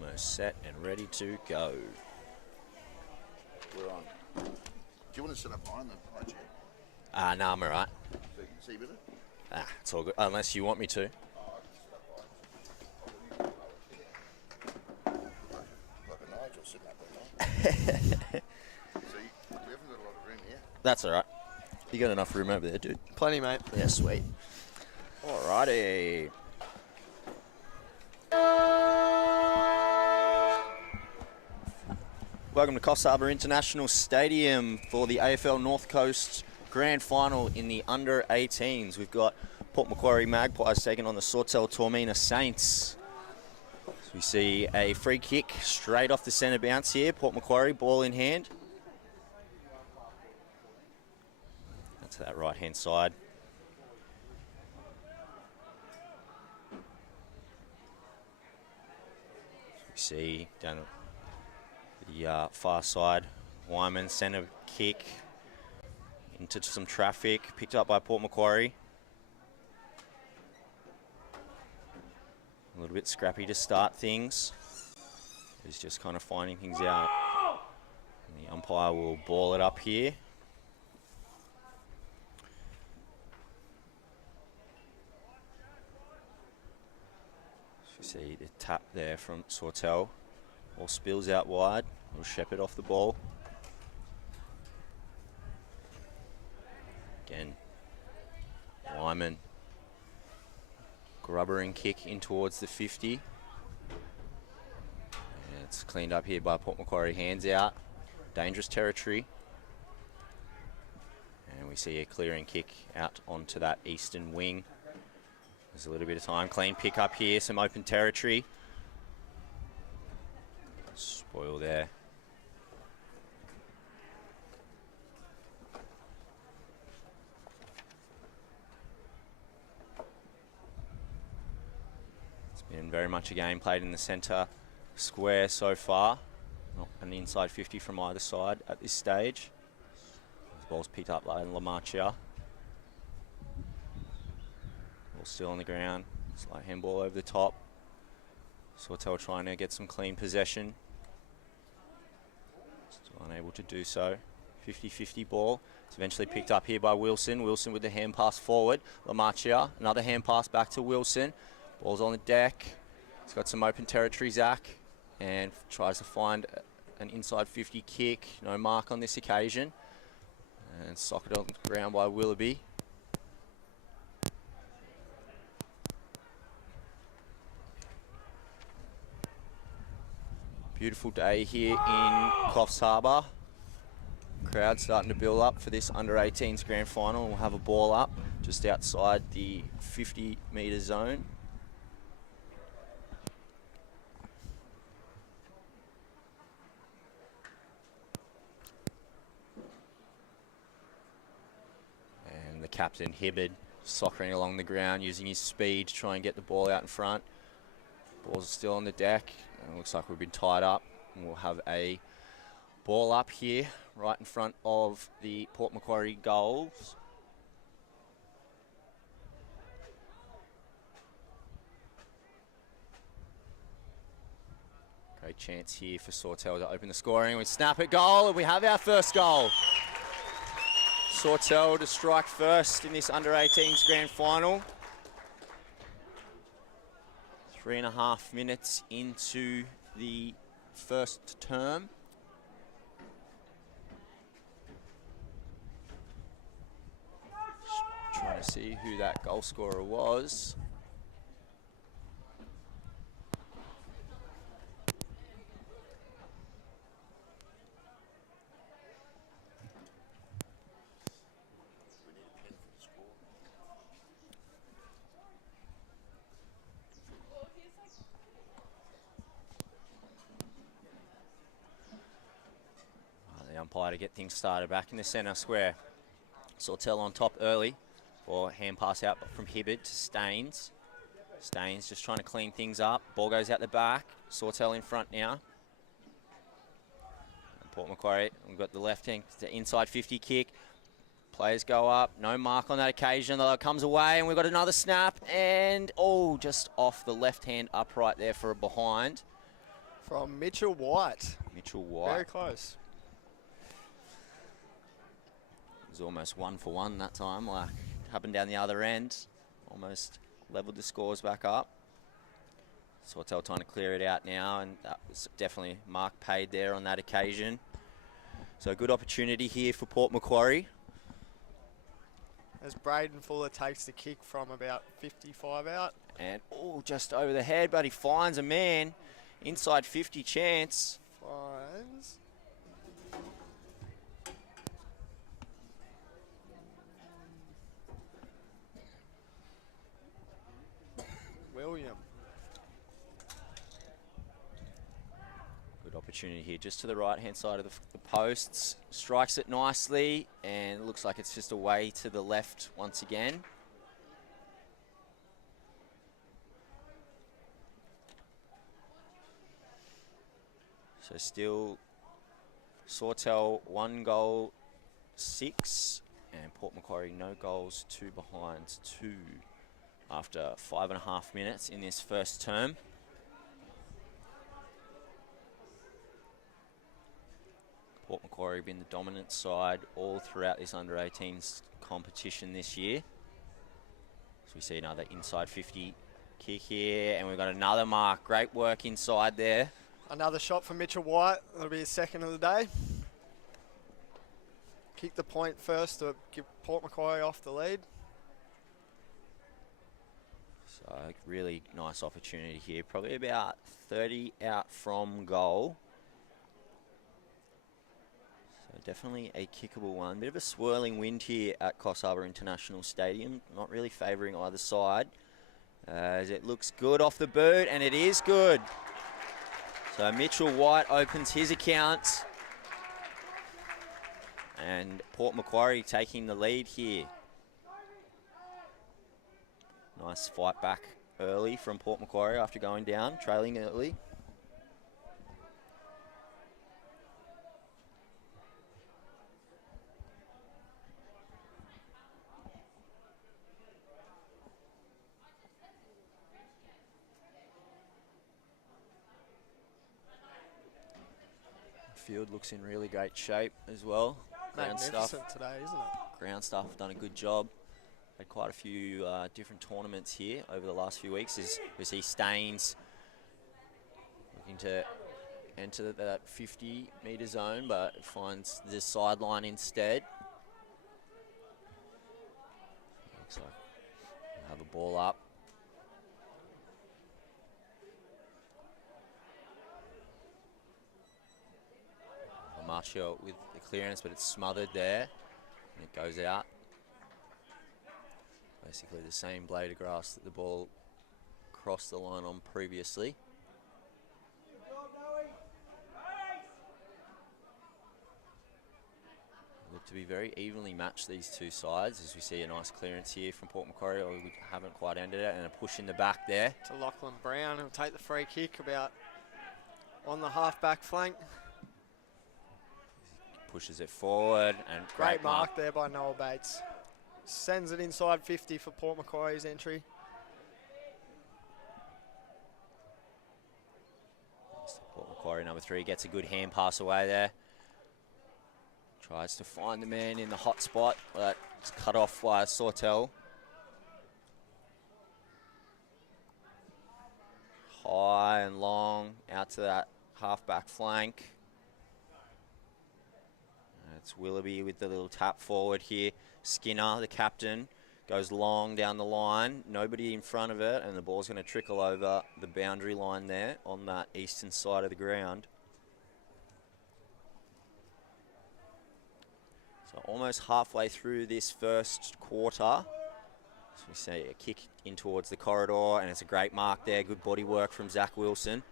almost set and ready to go. We're on. Do you want to sit up behind the high chair? No, I'm alright. So you can see better? It's all good. Unless you want me to. Oh, I can sit up behind. Like a Nigel sitting up there. See, we haven't got a lot of room here. That's alright. You got enough room over there, dude? Plenty, mate. Yeah, sweet. Alrighty. Welcome to Coffs Harbour International Stadium for the AFL North Coast Grand Final in the under-18s. We've got Port Macquarie Magpies taking on the Sawtell Toormina Saints. So we see a free kick straight off the centre bounce here. Port Macquarie, ball in hand. That's that right-hand side. We see down the far side, Wyman centre kick into some traffic, picked up by Port Macquarie. A little bit scrappy to start things. He's just kind of finding things out. And the umpire will ball it up here. You see the tap there from Sawtell. Ball spills out wide. Will Shepherd off the ball. Again, Wyman. Grubbering kick in towards the 50. And it's cleaned up here by Port Macquarie. Hands out. Dangerous territory. And we see a clearing kick out onto that eastern wing. There's a little bit of time. Clean pick up here. Some open territory. Spoil there. It's been very much a game played in the centre square so far. Not an inside 50 from either side at this stage. The ball's picked up by Lamarchia. Ball still on the ground. Slight handball over the top. Sawtell trying to get some clean possession. Still unable to do so. 50-50 ball. It's eventually picked up here by Wilson. Wilson with the hand pass forward. Lamarchia, another hand pass back to Wilson. Ball's on the deck. He's got some open territory, Zach, and tries to find an inside 50 kick. No mark on this occasion. And socket on the ground by Willoughby. Beautiful day here in Coffs Harbour. Crowd starting to build up for this under-18s grand final. We'll have a ball up just outside the 50-metre zone. And the captain, Hibbard, soccering along the ground, using his speed to try and get the ball out in front. Ball's still on the deck. It looks like we've been tied up. And we'll have a ball up here right in front of the Port Macquarie goals. Great chance here for Sawtell to open the scoring. We snap it, goal, and we have our first goal. Sawtell to strike first in this under-18s grand final. 3.5 minutes into the first term. Just trying to see who that goal scorer was. The umpire to get things started back in the centre square. Sawtell on top early for hand pass out from Hibbard to Staines. Staines just trying to clean things up. Ball goes out the back. Sawtell in front now. And Port Macquarie, we've got the left hand, the inside 50 kick. Players go up. No mark on that occasion, though it comes away, and we've got another snap. And, just off the left hand upright there for a behind. from Mitchell White. Mitchell White. Very close. It was almost 1 for 1 that time, like happened down the other end. Almost leveled the scores back up. Sawtell trying to clear it out now, and that was definitely mark paid there on that occasion. So a good opportunity here for Port Macquarie. As Braden Fuller takes the kick from about 55 out. And, oh, just over the head, but he finds a man. Inside 50 chance. Finds. William. Good opportunity here, just to the right-hand side of the posts. Strikes it nicely, and it looks like it's just away to the left once again. So still Sawtell 1 goal, 6, and Port Macquarie no goals, 2 behind 2 after 5.5 minutes in this first term. Port Macquarie have been the dominant side all throughout this under-18s competition this year. So we see another inside 50 kick here, and we've got another mark. Great work inside there. Another shot from Mitchell White. That'll be his second of the day. Kick the point first to give Port Macquarie off the lead. So really nice opportunity here. Probably about 30 out from goal. So definitely a kickable one. Bit of a swirling wind here at Coffs Harbour International Stadium. Not really favouring either side. As it looks good off the boot, and it is good. So Mitchell White opens his account. And Port Macquarie taking the lead here. Nice fight back early from Port Macquarie after going down, trailing early. Field looks in really great shape as well. Magnificent today, isn't it? Ground staff have done a good job. Had quite a few different tournaments here over the last few weeks. As we see Staines looking to enter that 50-metre zone, but finds the sideline instead. Looks like we'll have a ball up. Marcio with the clearance, but it's smothered there, and it goes out. Basically the same blade of grass that the ball crossed the line on previously. Look to be very evenly matched, these two sides, as we see a nice clearance here from Port Macquarie. Oh, we haven't quite ended it, and a push in the back there. To Lachlan Brown, who'll take the free kick about on the half-back flank. Pushes it forward, and Great mark there by Noah Bates. Sends it inside 50 for Port Macquarie's entry. Port Macquarie number 3 gets a good hand pass away there. Tries to find the man in the hot spot, but it's cut off by Sawtell. High and long out to that half-back flank. It's Willoughby with the little tap forward here. Skinner, the captain, goes long down the line. Nobody in front of it, and the ball's going to trickle over the boundary line there on that eastern side of the ground. So almost halfway through this first quarter. So we see a kick in towards the corridor, and it's a great mark there. Good body work from Zach Wilson.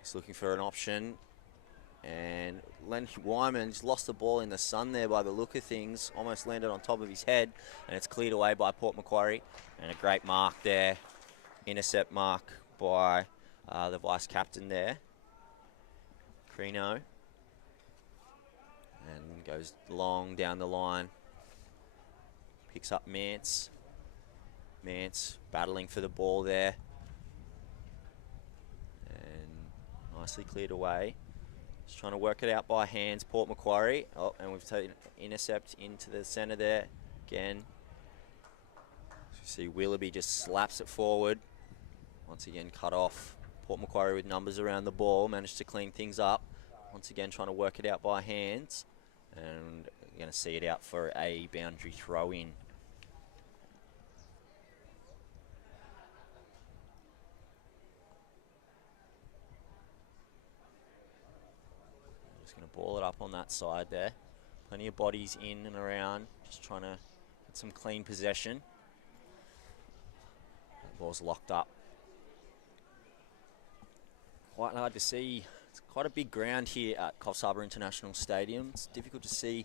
He's looking for an option. And Len Wyman's lost the ball in the sun there by the look of things. Almost landed on top of his head, and it's cleared away by Port Macquarie. And a great mark there. Intercept mark by the vice-captain there, Crino. And goes long down the line. Picks up Mance. Mance battling for the ball there. Nicely cleared away. Just trying to work it out by hands, Port Macquarie. Oh, and we've taken intercept into the centre there. Again. You see Willoughby just slaps it forward. Once again cut off. Port Macquarie with numbers around the ball. Managed to clean things up. Once again trying to work it out by hands. And we're going to see it out for a boundary throw-in. Just going to ball it up on that side there. Plenty of bodies in and around. Just trying to get some clean possession. The ball's locked up. Quite hard to see. It's quite a big ground here at Coffs Harbour International Stadium. It's difficult to see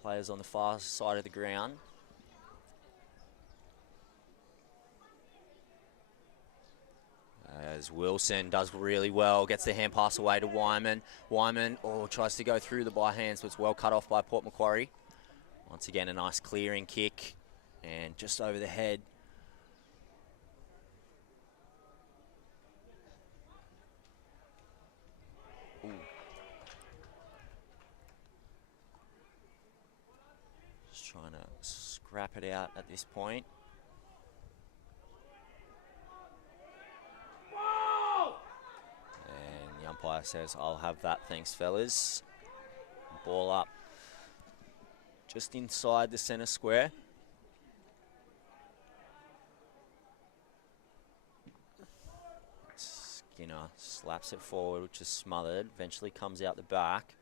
players on the far side of the ground. As Wilson does really well, gets the hand pass away to Wyman. Wyman tries to go through the by hands, but it's well cut off by Port Macquarie. Once again, a nice clearing kick and just over the head. Ooh. Just trying to scrap it out at this point. And the umpire says, I'll have that, thanks fellas. Ball up just inside the centre square. Skinner slaps it forward, which is smothered, eventually comes out the back.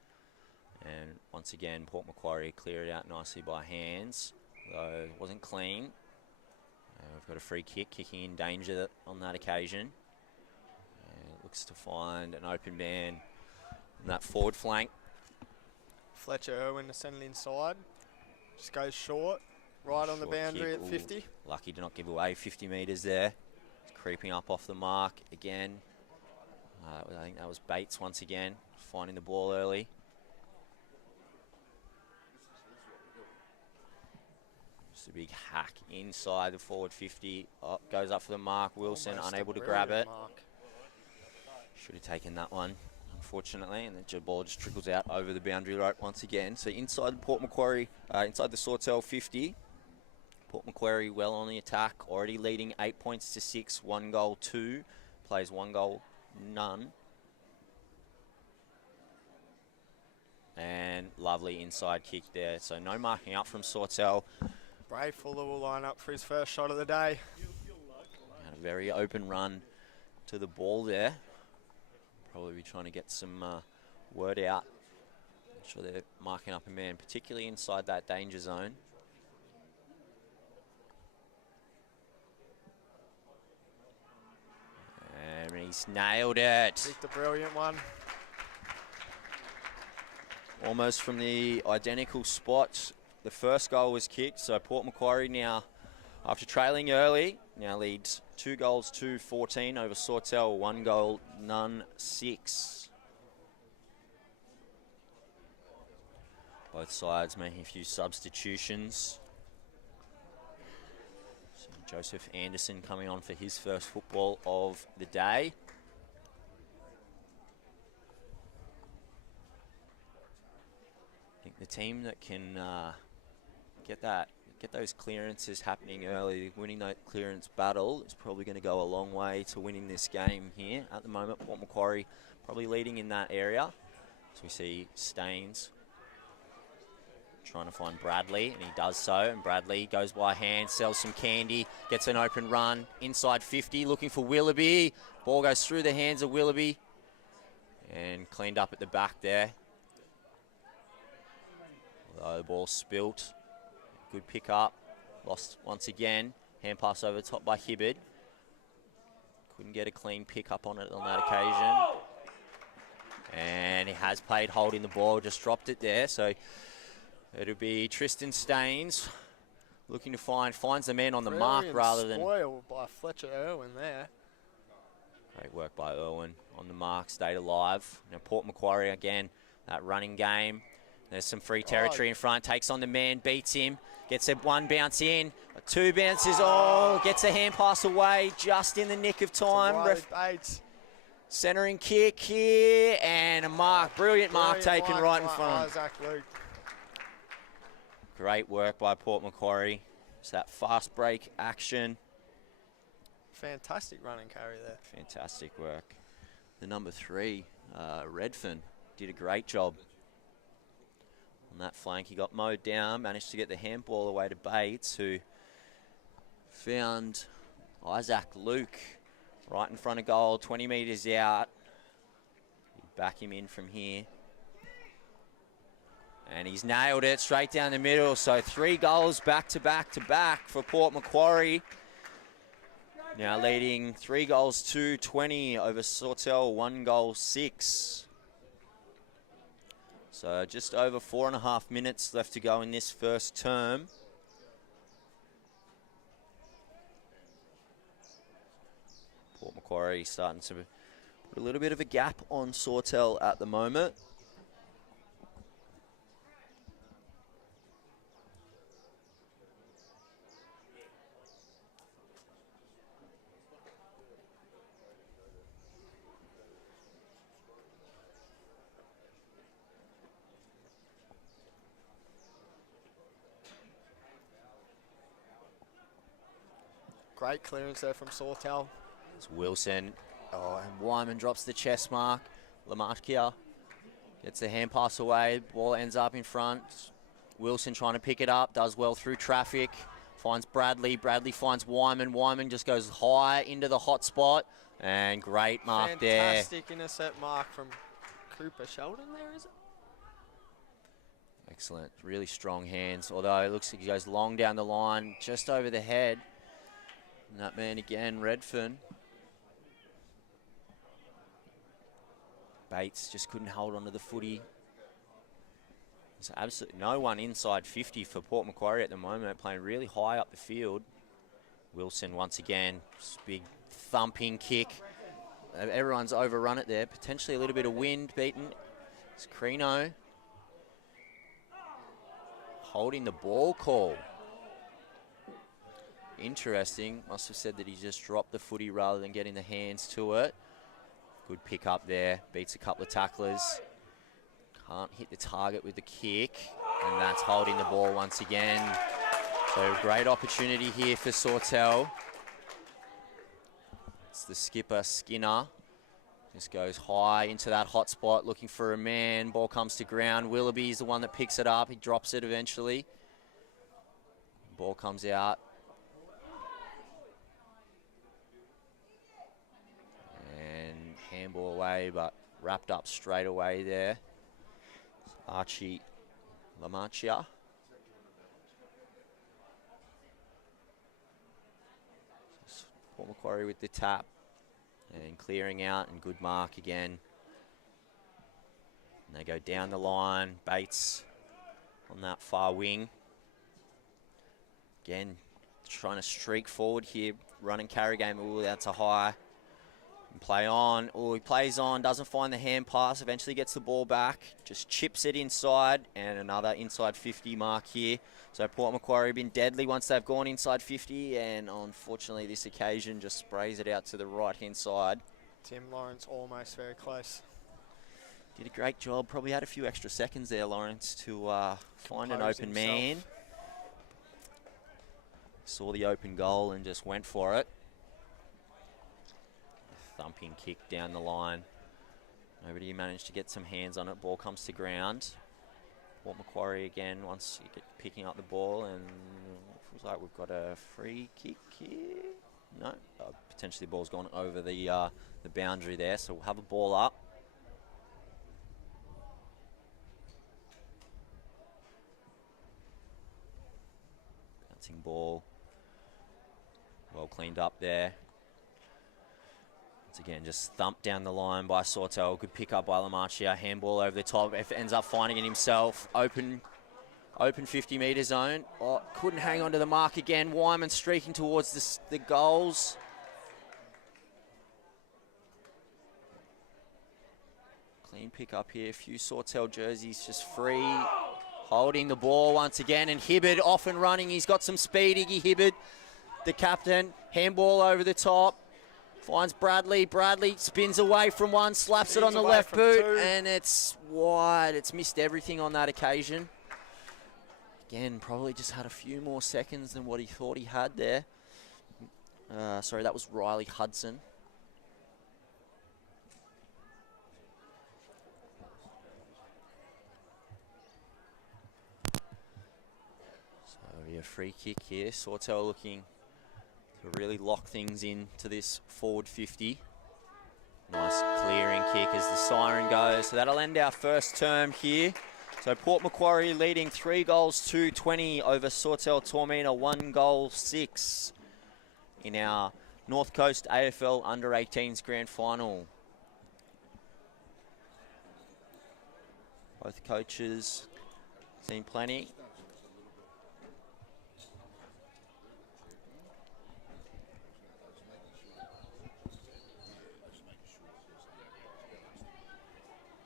And once again, Port Macquarie clear it out nicely by hands, though it wasn't clean. We've got a free kick, kicking in danger on that occasion. And looks to find an open man on that forward flank. Fletcher Irwin to send it inside. Just goes short, right on the boundary kick. at 50. Lucky to not give away 50 metres there. It's creeping up off the mark again. I think that was Bates once again, finding the ball early. Just a big hack inside the forward 50. Oh, goes up for the mark. Wilson Almost unable to grab it. Should have taken that one, unfortunately, and the ball just trickles out over the boundary rope once again. So inside the Port Macquarie, inside the Sawtell 50. Port Macquarie well on the attack, already leading 8 points to 6, 1 goal 2, plays 1 goal none. And lovely inside kick there. So no marking up from Sawtell. Brave Fuller will line up for his first shot of the day. Had a very open run to the ball there. Probably be trying to get some word out. Make sure they're marking up a man, particularly inside that danger zone. And he's nailed it. Picked a brilliant one. Almost from the identical spot. The first goal was kicked, so Port Macquarie now, after trailing early, now leads 2 goals 2-14 over Sawtell, 1 goal none 6. Both sides making a few substitutions. So Joseph Anderson coming on for his first football of the day. I think the team that can get those clearances happening early, winning that clearance battle, is probably going to go a long way to winning this game here. At the moment, Port Macquarie probably leading in that area. So we see Staines trying to find Bradley, and he does so, and Bradley goes by hand, sells some candy, gets an open run, inside 50, looking for Willoughby. Ball goes through the hands of Willoughby, and cleaned up at the back there. Although the ball spilt. Good pick up. Lost once again. Hand pass over top by Hibbard. Couldn't get a clean pick up on it on that occasion. And he has played holding the ball, just dropped it there. So it'll be Tristan Staines looking to finds the man on the mark rather than... Spoiled by Fletcher Irwin there. Great work by Irwin on the mark, stayed alive. Now Port Macquarie again, that running game. There's some free territory in front, takes on the man, beats him, gets a 1 bounce in, 2 bounces, gets a hand pass away just in the nick of time. Bates. Centering kick here, and a mark. Brilliant mark taken right in front. Isaac Luke. Great work by Port Macquarie. It's that fast break action. Fantastic running carry there. Fantastic work. The number 3, Redfern, did a great job on that flank. He got mowed down, managed to get the handball away to Bates, who found Isaac Luke right in front of goal, 20 metres out. Back him in from here. And he's nailed it straight down the middle. So 3 goals back to back to back for Port Macquarie. Now leading 3 goals to 20 over Sawtell, 1 goal 6. So just over 4.5 minutes left to go in this first term. Port Macquarie starting to put a little bit of a gap on Sawtell at the moment. Great clearance there from Sawtell. It's Wilson. Oh, and Wyman drops the chest mark. Lamarkia gets the hand pass away. Ball ends up in front. Wilson trying to pick it up. Does well through traffic. Finds Bradley. Bradley finds Wyman. Wyman just goes high into the hot spot. And great mark there. Fantastic intercept mark from Cooper Sheldon there, is it? Excellent. Really strong hands. Although it looks like he goes long down the line, just over the head. And that man again, Redfern. Bates just couldn't hold onto the footy. There's absolutely no one inside 50 for Port Macquarie at the moment, playing really high up the field. Wilson once again, big thumping kick. Everyone's overrun it there. Potentially a little bit of wind beaten. It's Crino holding the ball call. Interesting. Must have said that he just dropped the footy rather than getting the hands to it. Good pick up there. Beats a couple of tacklers. Can't hit the target with the kick. And that's holding the ball once again. So great opportunity here for Sawtell. It's the skipper, Skinner. Just goes high into that hot spot, looking for a man. Ball comes to ground. Willoughby's the one that picks it up. He drops it eventually. Ball comes out. And handball away, but wrapped up straight away there. Archie Lamarchia. Port Macquarie with the tap and clearing out, and good mark again. And they go down the line. Bates on that far wing. Again, trying to streak forward here. Run and carry game. Ooh, that's a high. And play on. Oh, he plays on. Doesn't find the hand pass. Eventually gets the ball back. Just chips it inside. And another inside 50 mark here. So Port Macquarie have been deadly once they've gone inside 50. And unfortunately, this occasion just sprays it out to the right-hand side. Tim Lawrence almost very close. Did a great job. Probably had a few extra seconds there, Lawrence, to find an Compose open himself. man. Saw the open goal and just went for it. Thumping kick down the line. Nobody managed to get some hands on it. Ball comes to ground. Port Macquarie again once you get picking up the ball, and it feels like we've got a free kick here. No, potentially the ball's gone over the boundary there, so we'll have a ball up. Bouncing ball. Well cleaned up there. Once again, just thumped down the line by Sawtell. Good pick up by Lamarchia. Handball over the top. If ends up finding it himself. Open 50-metre zone. Oh, couldn't hang on to the mark again. Wyman streaking towards the goals. Clean pick up here. A few Sawtell jerseys just free. Holding the ball once again. And Hibbard off and running. He's got some speed, Iggy Hibbard, the captain. Handball over the top. Finds Bradley. Bradley spins away from one, slaps it on the away left from boot, two. and it's wide. It's missed everything on that occasion. Again, probably just had a few more seconds than what he thought he had there. Sorry, that was Riley Hudson. So, yeah, free kick here. Sawtell looking to really lock things in to this forward 50. Nice clearing kick as the siren goes. So that'll end our first term here. So Port Macquarie leading 3-20 over Sawtell Toormina 1-6 in our North Coast AFL Under-18s Grand Final. Both coaches seen plenty.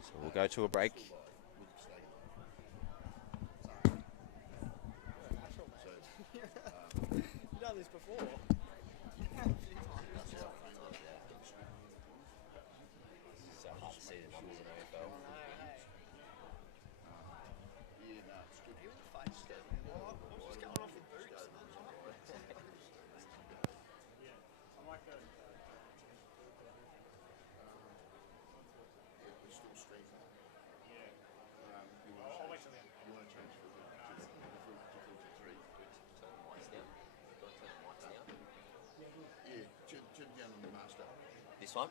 So we'll go to a break. You've done this before. This one?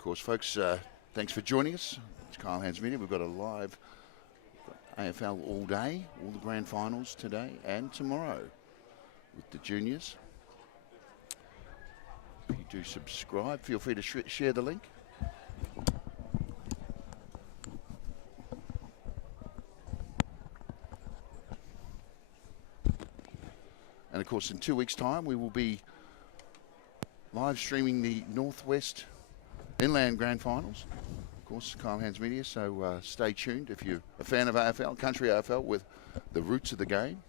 Of course, folks, thanks for joining us. It's Kyle Hands Media. We've got a live AFL all day, all the grand finals today and tomorrow with the juniors. If you do subscribe, feel free to share the link. And of course, in 2 weeks' time, we will be live streaming the Northwest Inland Grand Finals. Of course, Kyle Hands Media, so stay tuned if you're a fan of AFL, country AFL, with the roots of the game.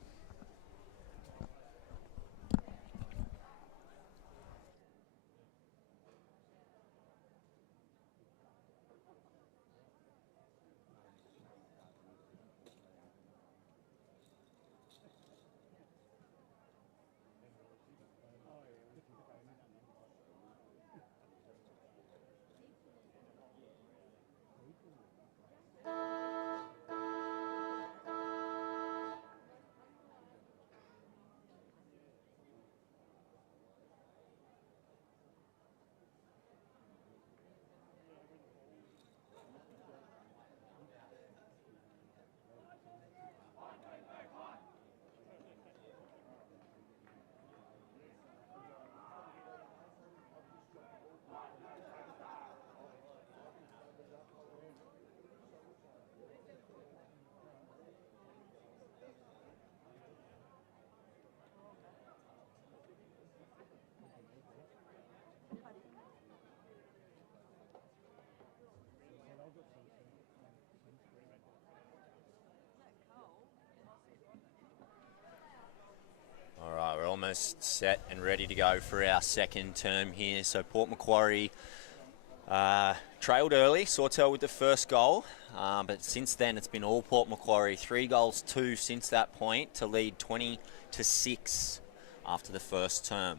almost set and ready to go for our second term here. So Port Macquarie trailed early, Sawtell with the first goal, but since then it's been all Port Macquarie. 3 goals, 2 since that point to lead 20-6 after the first term.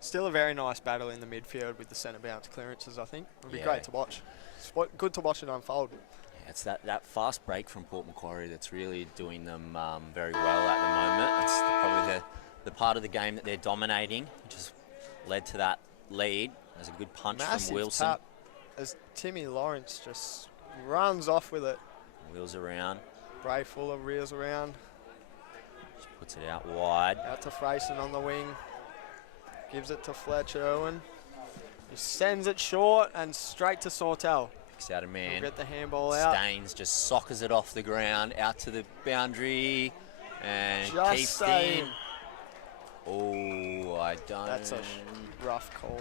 Still a very nice battle in the midfield with the centre bounce clearances, I think. It'll be Yeah. great to watch. It's good to watch it unfold. It's that fast break from Port Macquarie that's really doing them very well at the moment. It's probably the part of the game that they're dominating, which has led to that lead. There's a good punch Massive from Wilson. tap as Timmy Lawrence just runs off with it. Wheels around, Bray Fuller reels around. just puts it out wide. Out to Freyson on the wing. Gives it to Fletcher Owen. He sends it short and straight to Sawtell. Picks out a He'll man. get the handball out. Staines just soccers it off the ground, out to the boundary, and Just keeps saying. in. Oh, I don't. That's a rough call.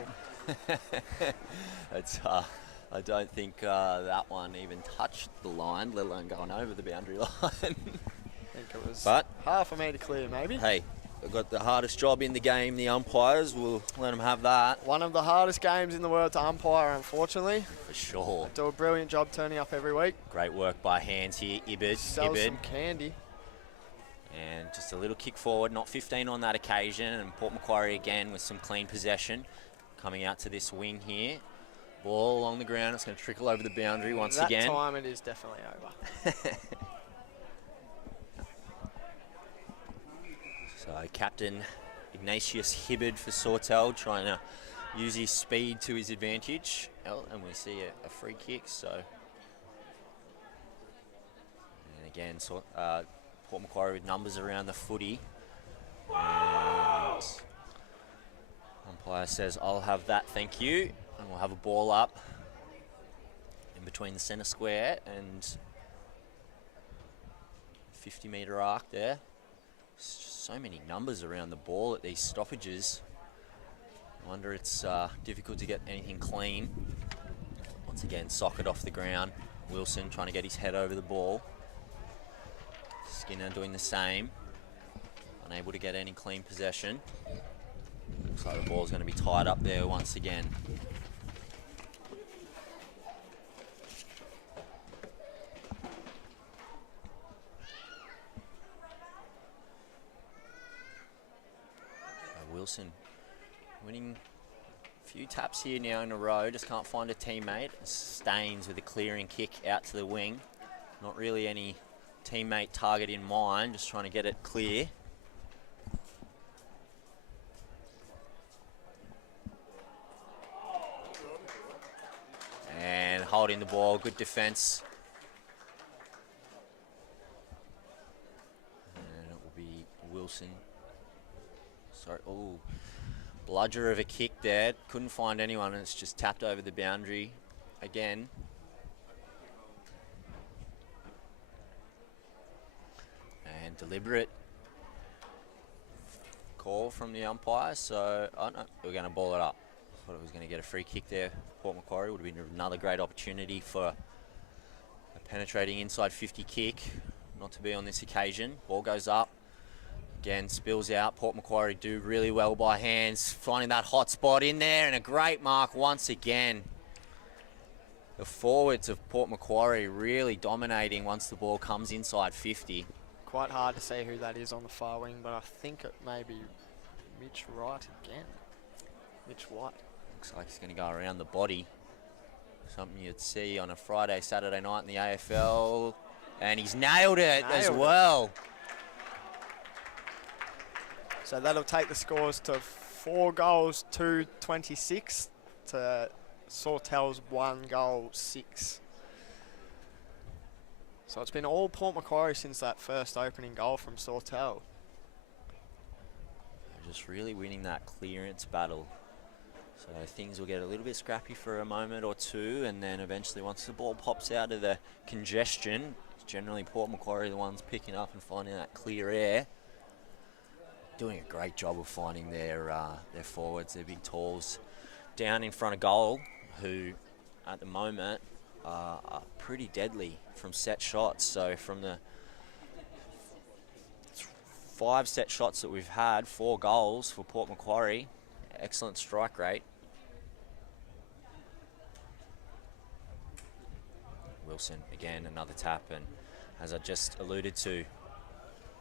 It's, I don't think that one even touched the line, let alone going over the boundary line. I think it was But half a metre clear, maybe. hey, they've got the hardest job in the game, the umpires. We'll let them have that. One of the hardest games in the world to umpire, unfortunately. For sure. Do a brilliant job turning up every week. Great work by hands here, Sell Ibid. some candy. And just a little kick forward, not 15 on that occasion. And Port Macquarie again with some clean possession. Coming out to this wing here. Ball along the ground, it's going to trickle over the boundary once again. That time it is definitely over. So Captain Ignatius Hibbard for Sawtell trying to use his speed to his advantage. Oh, and we see a free kick, so. And again, Port Macquarie with numbers around the footy. And umpire says, I'll have that, thank you. And we'll have a ball up in between the centre square and 50-metre arc there. Just so many numbers around the ball at these stoppages. I wonder it's difficult to get anything clean. Once again, socket off the ground. Wilson trying to get his head over the ball. Skinner doing the same. Unable to get any clean possession. Looks like the ball's going to be tied up there once again. Wilson winning a few taps here now in a row, just can't find a teammate. Staines with a clearing kick out to the wing. Not really any teammate target in mind, just trying to get it clear. And holding the ball, good defence. And it will be Wilson. Sorry, oh, bludger of a kick there. Couldn't find anyone, and it's just tapped over the boundary again. And deliberate call from the umpire. So, oh no, we're going to ball it up. Thought it was going to get a free kick there. Port Macquarie would have been another great opportunity for a penetrating inside 50 kick. Not to be on this occasion. Ball goes up. Again, spills out. Port Macquarie do really well by hands, finding that hot spot in there, and a great mark once again. The forwards of Port Macquarie really dominating once the ball comes inside 50. Quite hard to see who that is on the far wing, but I think it may be Mitch Wright again. Mitch White. Looks like he's going to go around the body. Something you'd see on a Friday, Saturday night in the AFL. And he's nailed it as well. So that'll take the scores to 4 goals, 2-26 to Sawtell's 1 goal, 6. So it's been all Port Macquarie since that first opening goal from Sawtell. They're just really winning that clearance battle. So things will get a little bit scrappy for a moment or two, and then eventually once the ball pops out of the congestion, it's generally Port Macquarie the ones picking up and finding that clear air. Doing a great job of finding their forwards, their big talls down in front of goal, who at the moment are pretty deadly from set shots. So from the 5 set shots that we've had, 4 goals for Port Macquarie. Excellent strike rate. Wilson, again, another tap, and as I just alluded to,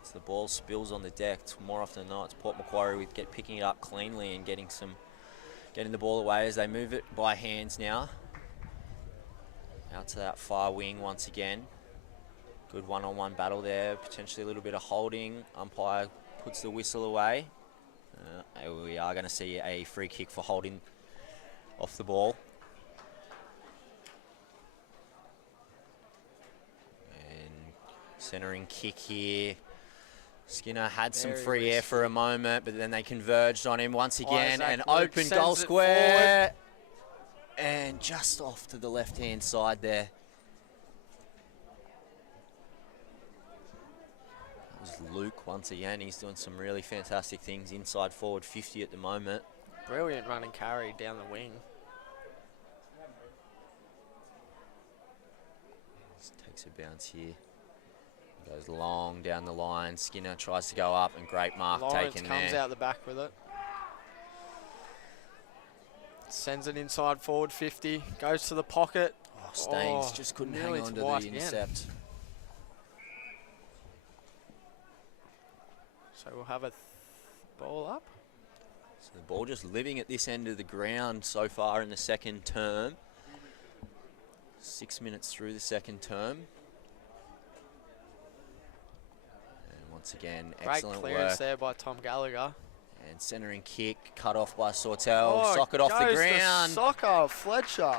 as the ball spills on the deck, more often than not, it's Port Macquarie picking it up cleanly and getting the ball away as they move it by hands now. Out to that far wing once again. Good one-on-one battle there, potentially a little bit of holding. Umpire puts the whistle away. We are going to see a free kick for holding off the ball. And centering kick here. Skinner had some free air for a moment, but then they converged on him once again. An open goal square. And just off to the left-hand side there. Luke once again, he's doing some really fantastic things inside forward 50 at the moment. Brilliant run and carry down the wing. Just takes a bounce here. Goes long down the line. Skinner tries to go up, and great mark taken there. Lawrence comes out the back with it. Sends it inside forward 50. Goes to the pocket. Oh, Staines just couldn't hang on to the intercept. So we'll have a ball up. So the ball just living at this end of the ground so far in the second term. 6 minutes through the second term. And once again, excellent Great clearance work there by Tom Gallagher. And centering kick cut off by Sawtell. Socket off the ground. Soccer, Fletcher.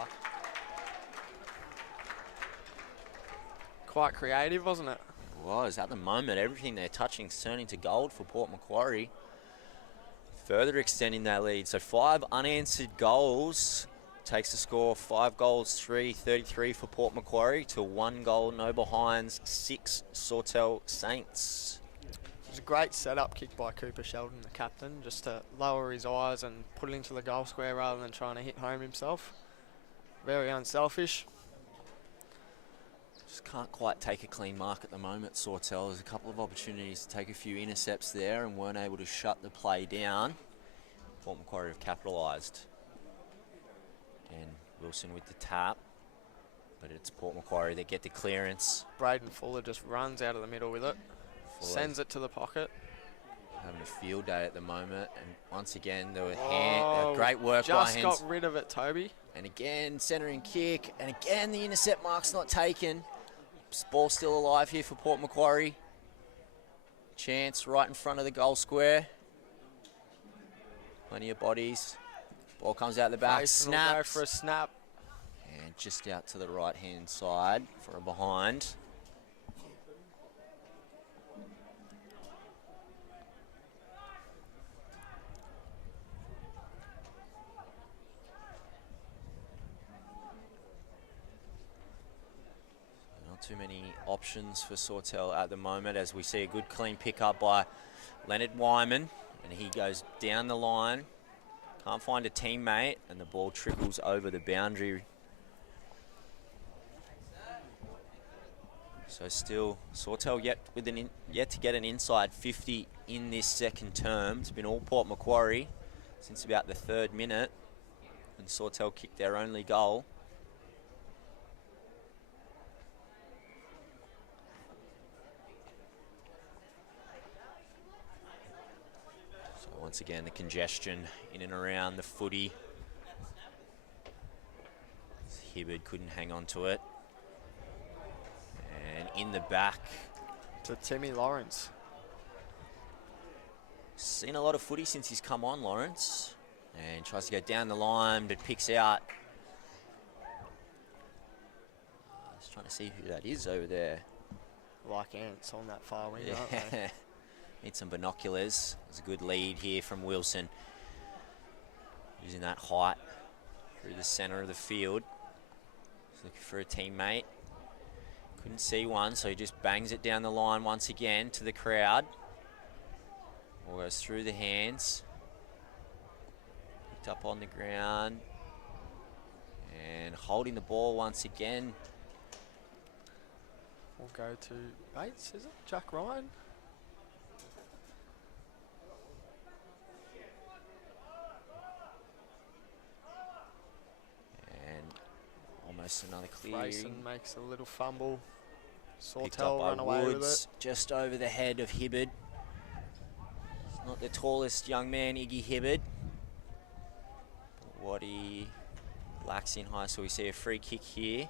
Quite creative, wasn't it? Was. At the moment, everything they're touching is turning to gold for Port Macquarie. Further extending that lead. So 5 unanswered goals. Takes the score 5 goals, 33 for Port Macquarie to 1 goal, no behinds, 6 Sawtell Saints. It was a great setup kick by Cooper Sheldon, the captain, just to lower his eyes and put it into the goal square rather than trying to hit home himself. Very unselfish. Just can't quite take a clean mark at the moment, Sawtell. There's a couple of opportunities to take a few intercepts there and weren't able to shut the play down. Port Macquarie have capitalised. And Wilson with the tap, but it's Port Macquarie that get the clearance. Braden Fuller just runs out of the middle with it. Sends it to the pocket. Having a field day at the moment, and once again, there were great work by hands. Just got rid of it, Toby. And again, centering kick, and again, the intercept mark's not taken. Ball still alive here for Port Macquarie. Chance right in front of the goal square. Plenty of bodies. Ball comes out the back, snaps. Go for a snap. And just out to the right-hand side for a behind. Too many options for Sawtell at the moment as we see a good clean pickup by Leonard Wyman, and he goes down the line, can't find a teammate, and the ball trickles over the boundary. So still Sawtell yet to get an inside 50 in this second term. It's been all Port Macquarie since about the 3rd minute, and Sawtell kicked their only goal. Once again, the congestion in and around the footy. Hibbard couldn't hang on to it. And in the back to Timmy Lawrence. Seen a lot of footy since he's come on, Lawrence. And tries to go down the line, but picks out. Just trying to see who that is over there. Like ants on that far wing, aren't they? Need some binoculars. There's a good lead here from Wilson. Using that height through the centre of the field. He's looking for a teammate. Couldn't see one, so he just bangs it down the line once again to the crowd. Ball goes through the hands. Picked up on the ground. And holding the ball once again. We'll go to Bates, is it? Jack Ryan? Grayson makes a little fumble. Picked up Sawtell by run away with it. Woods, just over the head of Hibbard. He's not the tallest young man, Iggy Hibbard. But what he lacks in height, so we see a free kick here.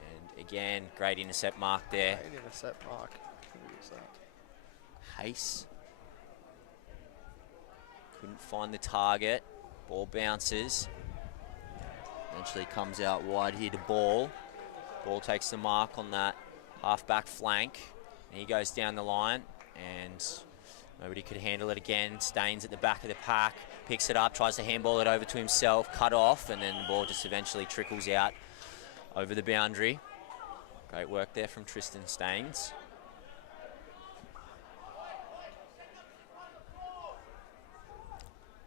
And again, great intercept mark there. Great intercept mark. Who is that? Hayes. Couldn't find the target. Ball bounces. Eventually comes out wide here to Ball. Ball takes the mark on that half-back flank. And he goes down the line and nobody could handle it again. Staines at the back of the pack. Picks it up, tries to handball it over to himself. Cut off, and then the ball just eventually trickles out over the boundary. Great work there from Tristan Staines.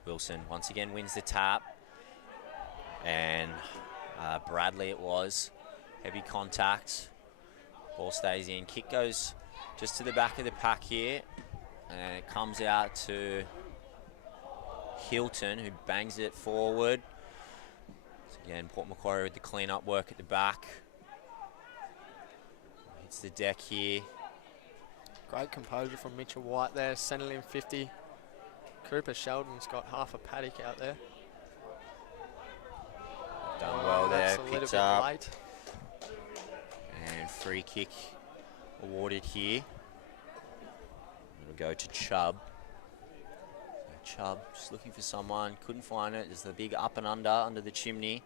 Wilson once again wins the tap. And Bradley it was. Heavy contact. Ball stays in. Kick goes just to the back of the pack here. And it comes out to Hilton, who bangs it forward. So again, Port Macquarie with the clean-up work at the back. Hits the deck here. Great composure from Mitchell White there, sending in 50. Cooper Sheldon's got half a paddock out there. Done well there, That's a little picked bit up. late. And free kick awarded here. It'll go to Chubb. So Chubb just looking for someone, couldn't find it. There's the big up and under the chimney.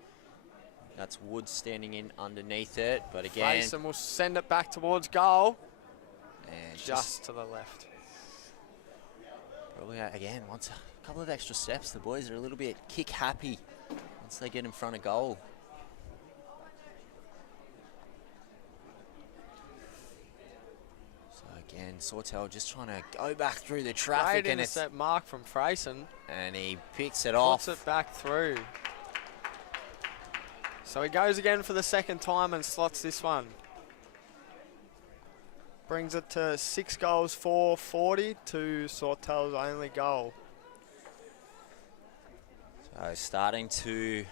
That's Woods standing in underneath it, but again, Grayson will send it back towards goal. and Just to the left. probably again once a couple of extra steps. The boys are a little bit kick happy once they get in front of goal. So again, Sawtell just trying to go back through the traffic, Great and it's intercept mark from Freyson. and he picks it Puts off. it back through. So he goes again for the second time and slots this one. Brings it to 6 goals for 40 to Sawtell's only goal. So starting to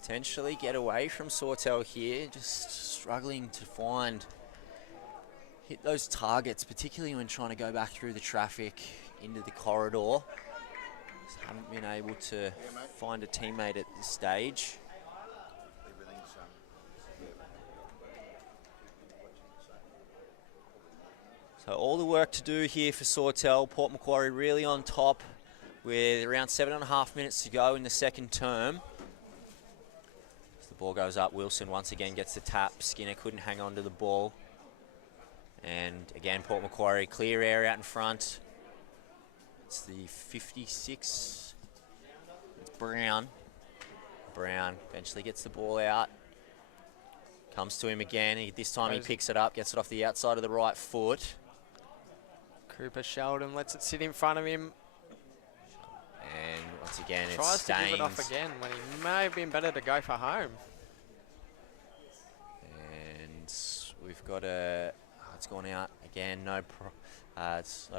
potentially get away from Sawtell here, just struggling to hit those targets, particularly when trying to go back through the traffic into the corridor. Just haven't been able to find a teammate at this stage. So all the work to do here for Sawtell. Port Macquarie really on top with around 7.5 minutes to go in the second term. As the ball goes up, Wilson once again gets the tap. Skinner couldn't hang on to the ball. And again, Port Macquarie, clear air out in front. It's the 56. It's Brown. Brown eventually gets the ball out. Comes to him again. This time he picks it up, gets it off the outside of the right foot. Cooper Sheldon lets it sit in front of him. And once again, it's Tries to give it off Staines. again when he may have been better to go for home. And we've got a... it's gone out again. No so...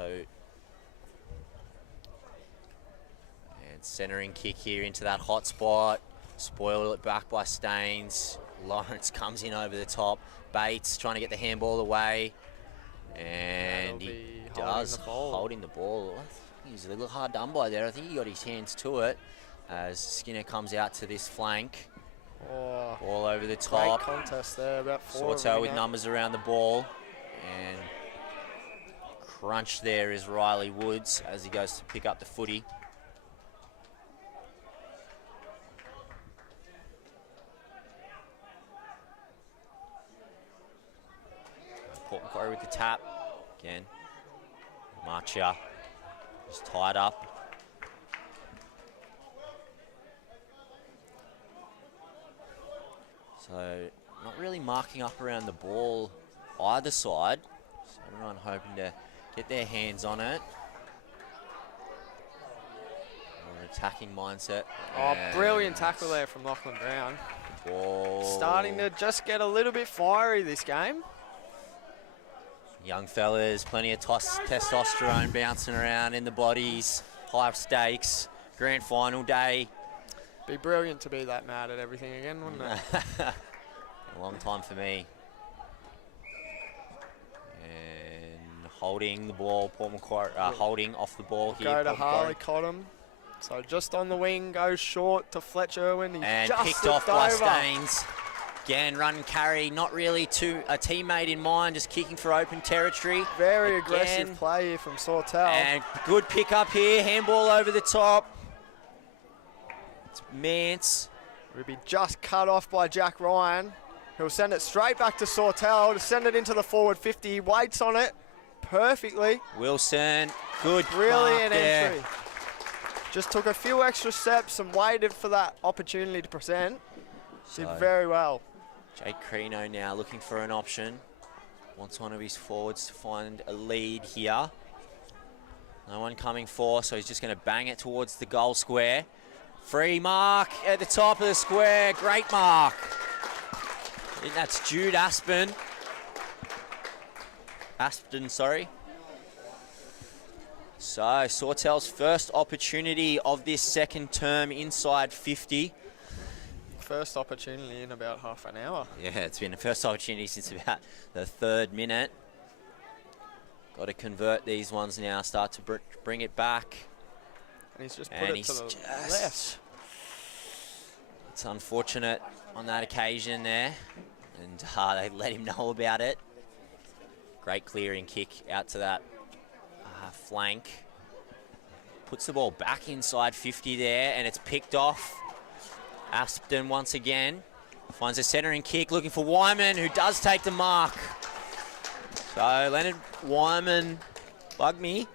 And centering kick here into that hot spot. Spoil it back by Staines. Lawrence comes in over the top. Bates trying to get the handball away. And That'll he be does, the ball. holding the ball. I think he's a little hard done by there. I think he got his hands to it as Skinner comes out to this flank. Oh, Ball over the great top. contest there, about 4 Sawtell with numbers around the ball. And crunch there is Riley Woods as he goes to pick up the footy. Port Macquarie with the tap. Again, Marchia is tied up. So not really marking up around the ball either side. So everyone hoping to get their hands on it. Or attacking mindset. Oh, brilliant And tackle there from Lachlan Brown. Ball. Starting to just get a little bit fiery this game. Young fellas, plenty of testosterone bouncing around in the bodies. High stakes. Grand final day. Be brilliant to be that mad at everything again, wouldn't it? A long time for me. And holding the ball, Paul Macquarie, holding off the ball here. Go to Paul Harley Macquarie. Cottam. So just on the wing, goes short to Fletcher Irwin. He's And just picked off slipped by over. Staines. Again, run and carry, not really to a teammate in mind, just kicking for open territory. Very Again, aggressive play here from Sawtell. and good pick up here, handball over the top. It's Mance. Will be just cut off by Jack Ryan. He'll send it straight back to Sawtell to send it into the forward 50. He waits on it perfectly. Wilson, good Brilliant mark there. entry. Just took a few extra steps and waited for that opportunity to present. Did So, very well. Jake Crino now looking for an option. Wants one of his forwards to find a lead here. No one coming for, so he's just going to bang it towards the goal square. Free mark at the top of the square. Great mark. I think that's Jude Aspen. Sorry. So Sawtell's first opportunity of this second term inside 50. First opportunity in about half an hour. Yeah, it's been the first opportunity since about the 3rd minute. Got to convert these ones now, start to bring it back. And he's just put And it to the he's left. It's unfortunate on that occasion there. And they let him know about it. Great clearing kick out to that flank. Puts the ball back inside 50 there, and it's picked off. Aspden once again finds a centering kick, looking for Wyman, who does take the mark. So Leonard Wyman, bug me.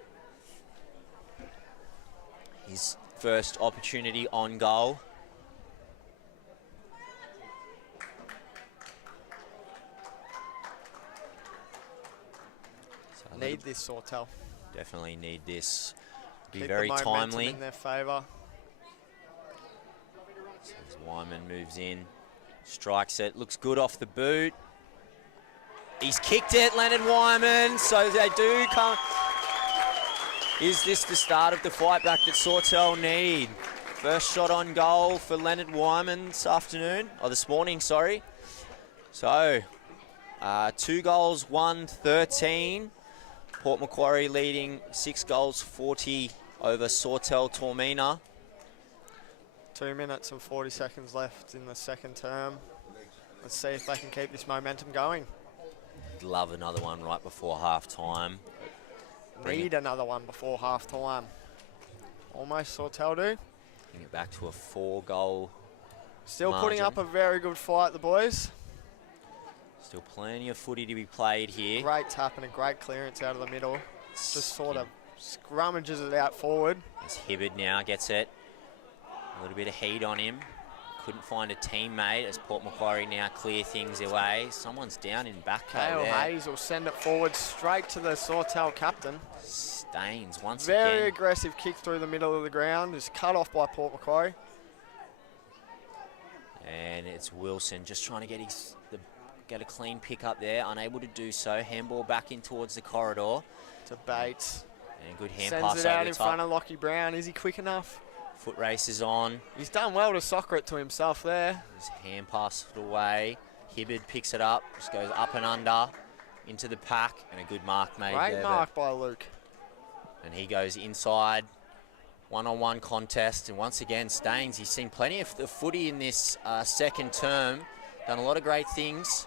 His first opportunity on goal. So Need this Sawtell. definitely need this. Be Keep very the momentum timely. in their favour. So as Wyman moves in, strikes it, looks good off the boot. He's kicked it, Leonard Wyman, so they do come. Is this the start of the fight back that Sawtell need? First shot on goal for Leonard Wyman this morning, sorry. So, 2 goals, 1-13. Port Macquarie leading 6 goals, 40 over Sawtell Toormina. 2 minutes and 40 seconds left in the second term. Let's see if they can keep this momentum going. Love another one right before half time. Need another one before half time. Almost Sawtell do. Bring it back to a 4-goal. Still margin. putting up a very good fight, the boys. Still plenty of footy to be played here. Great tap and a great clearance out of the middle. Just sort of scrummages it out forward. As Hibbard now gets it. A little bit of heat on him. Couldn't find a teammate as Port Macquarie now clear things away. Someone's down in back Kale there. Hayes will send it forward straight to the Sawtell captain. Staines once Very again. aggressive kick through the middle of the ground. Is cut off by Port Macquarie. And it's Wilson just trying to get a clean pick up there. Unable to do so. Handball back in towards the corridor. To Bates. And a good hand Sends pass it out over in the top. front of Lockie Brown. Is he quick enough? Foot race is on. He's done well to soccer it to himself there. His hand pass it away. Hibbard picks it up. Just goes up and under into the pack. And a good mark made Great there. mark by Luke. And he goes inside. One-on-one contest. And once again, Staines. He's seen plenty of the footy in this second term. Done a lot of great things.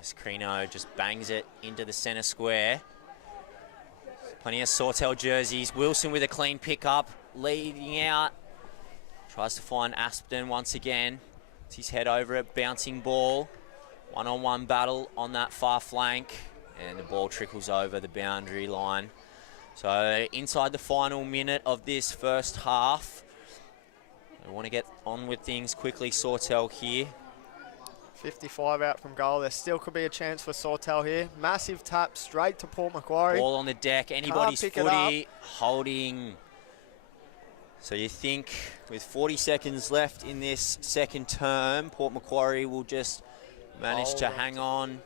As Crino just bangs it into the centre square. Plenty of Sawtell jerseys. Wilson with a clean pickup. Leading out. Tries to find Aspden once again. It's his head over it. Bouncing ball. One-on-one battle on that far flank. And the ball trickles over the boundary line. So inside the final minute of this first half. We want to get on with things quickly. Sawtell here. 55 out from goal. There still could be a chance for Sawtell here. Massive tap straight to Port Macquarie. Ball on the deck. Anybody's pick it footy. Holding. So you think with 40 seconds left in this second term, Port Macquarie will just manage to hang on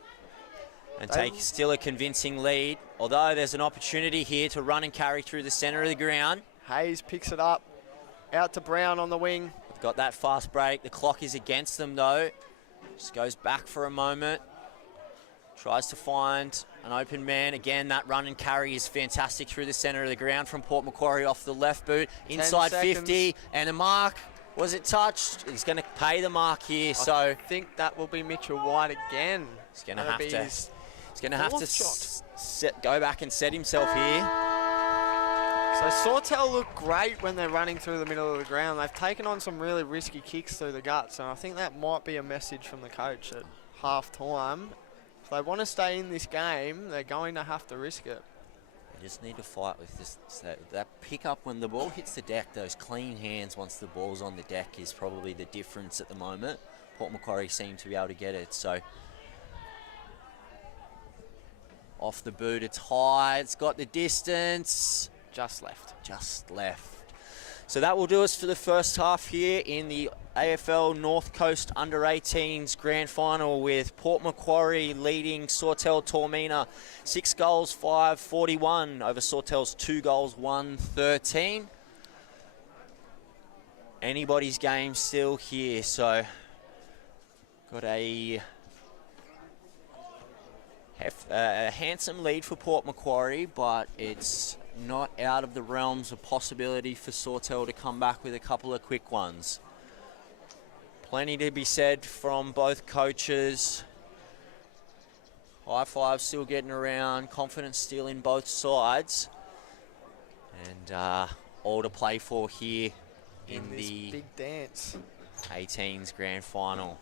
and take still a convincing lead. Although there's an opportunity here to run and carry through the centre of the ground. Hayes picks it up. Out to Brown on the wing. got that fast break. The clock is against them though. Just goes back for a moment. Tries to find an open man. Again, that run and carry is fantastic through the centre of the ground from Port Macquarie off the left boot. Inside 50 and a mark. Was it touched? He's going to pay the mark here. I think that will be Mitchell White again. He's going to have to. He's going to have to go back and set himself here. So Sawtell look great when they're running through the middle of the ground. They've taken on some really risky kicks through the guts, and I think that might be a message from the coach at half-time. If they want to stay in this game, they're going to have to risk it. They just need to fight with this. That pick-up when the ball hits the deck, those clean hands once the ball's on the deck is probably the difference at the moment. Port Macquarie seem to be able to get it, so... Off the boot, it's high, it's got the distance. Just left. Just left. So that will do us for the first half here in the AFL North Coast Under-18s Grand Final, with Port Macquarie leading Sawtell Toormina 6 goals, 5-41 over Sawtell's 2 goals, 1-13. Anybody's game still here, so got a handsome lead for Port Macquarie, but it's not out of the realms of possibility for Sawtell to come back with a couple of quick ones. Plenty to be said from both coaches. High five still getting around, confidence still in both sides. And all to play for here in the big dance 18s Grand Final.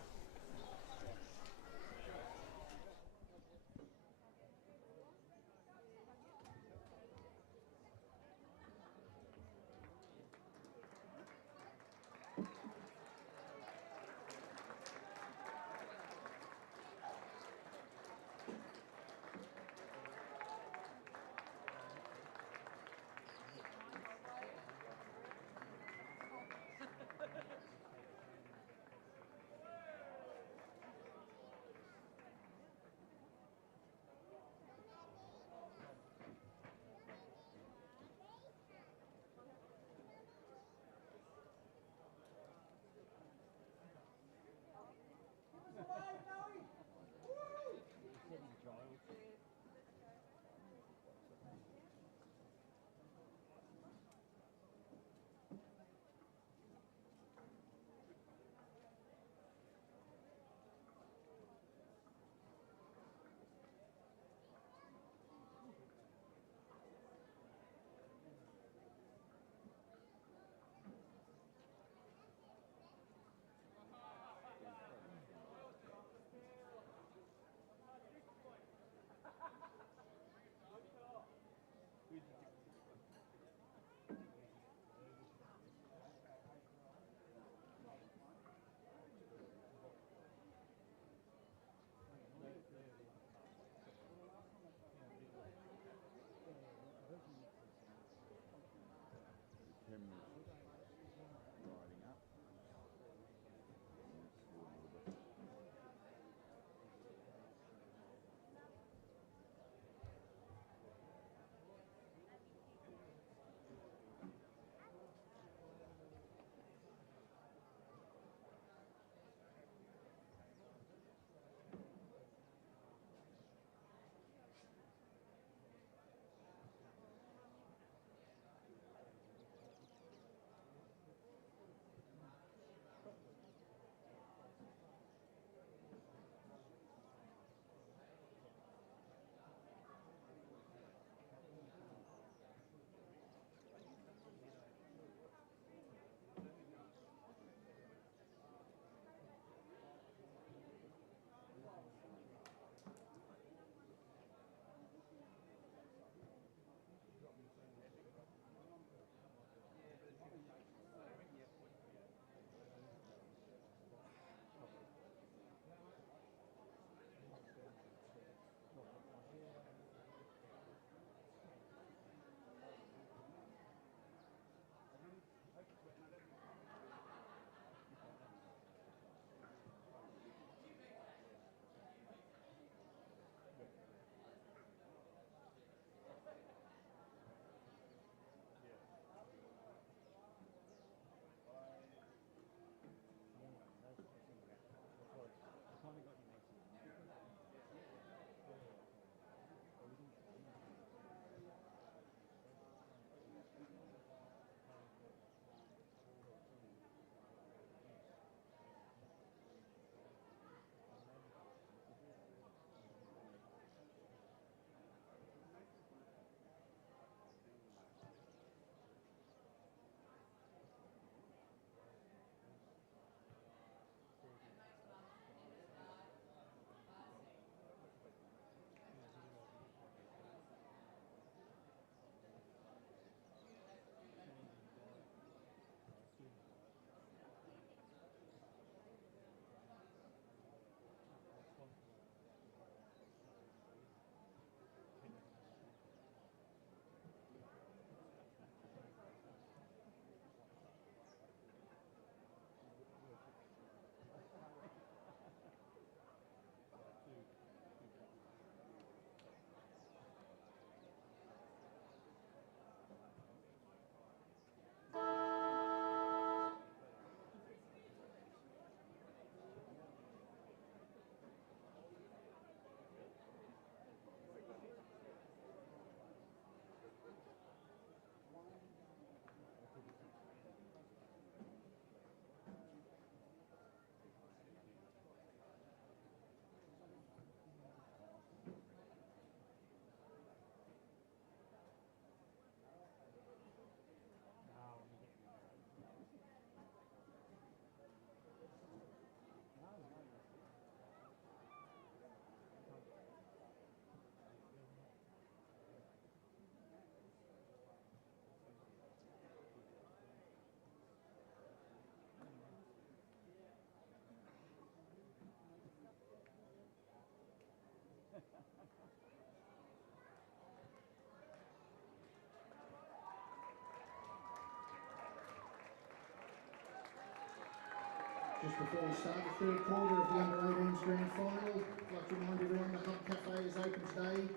Just before we start the third quarter of the under-18s grand final, I'd like to remind everyone the Hub Cafe is open today.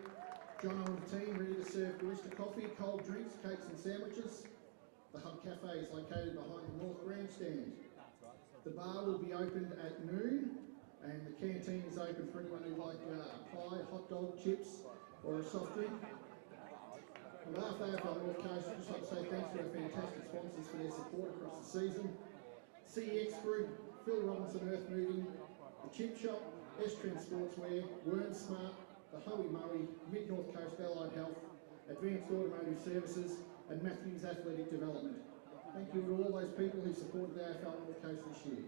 John and the team ready to serve barista coffee, cold drinks, cakes and sandwiches. The Hub Cafe is located behind the North Grandstand. The bar will be opened at noon, and the canteen is open for anyone who like a pie, hot dog, chips or a soft drink. On behalf of AFL North Coast, I'd just like to say thanks to our fantastic sponsors for their support across the season. CEX Group, Phil Robinson Earth Moving, The Chip Shop, S-Trend Sportswear, Wern Smart, the Hoey Murray, Mid North Coast Allied Health, Advanced Automotive Services and Matthews Athletic Development. Thank you to all those people who supported the AFL North Coast this year.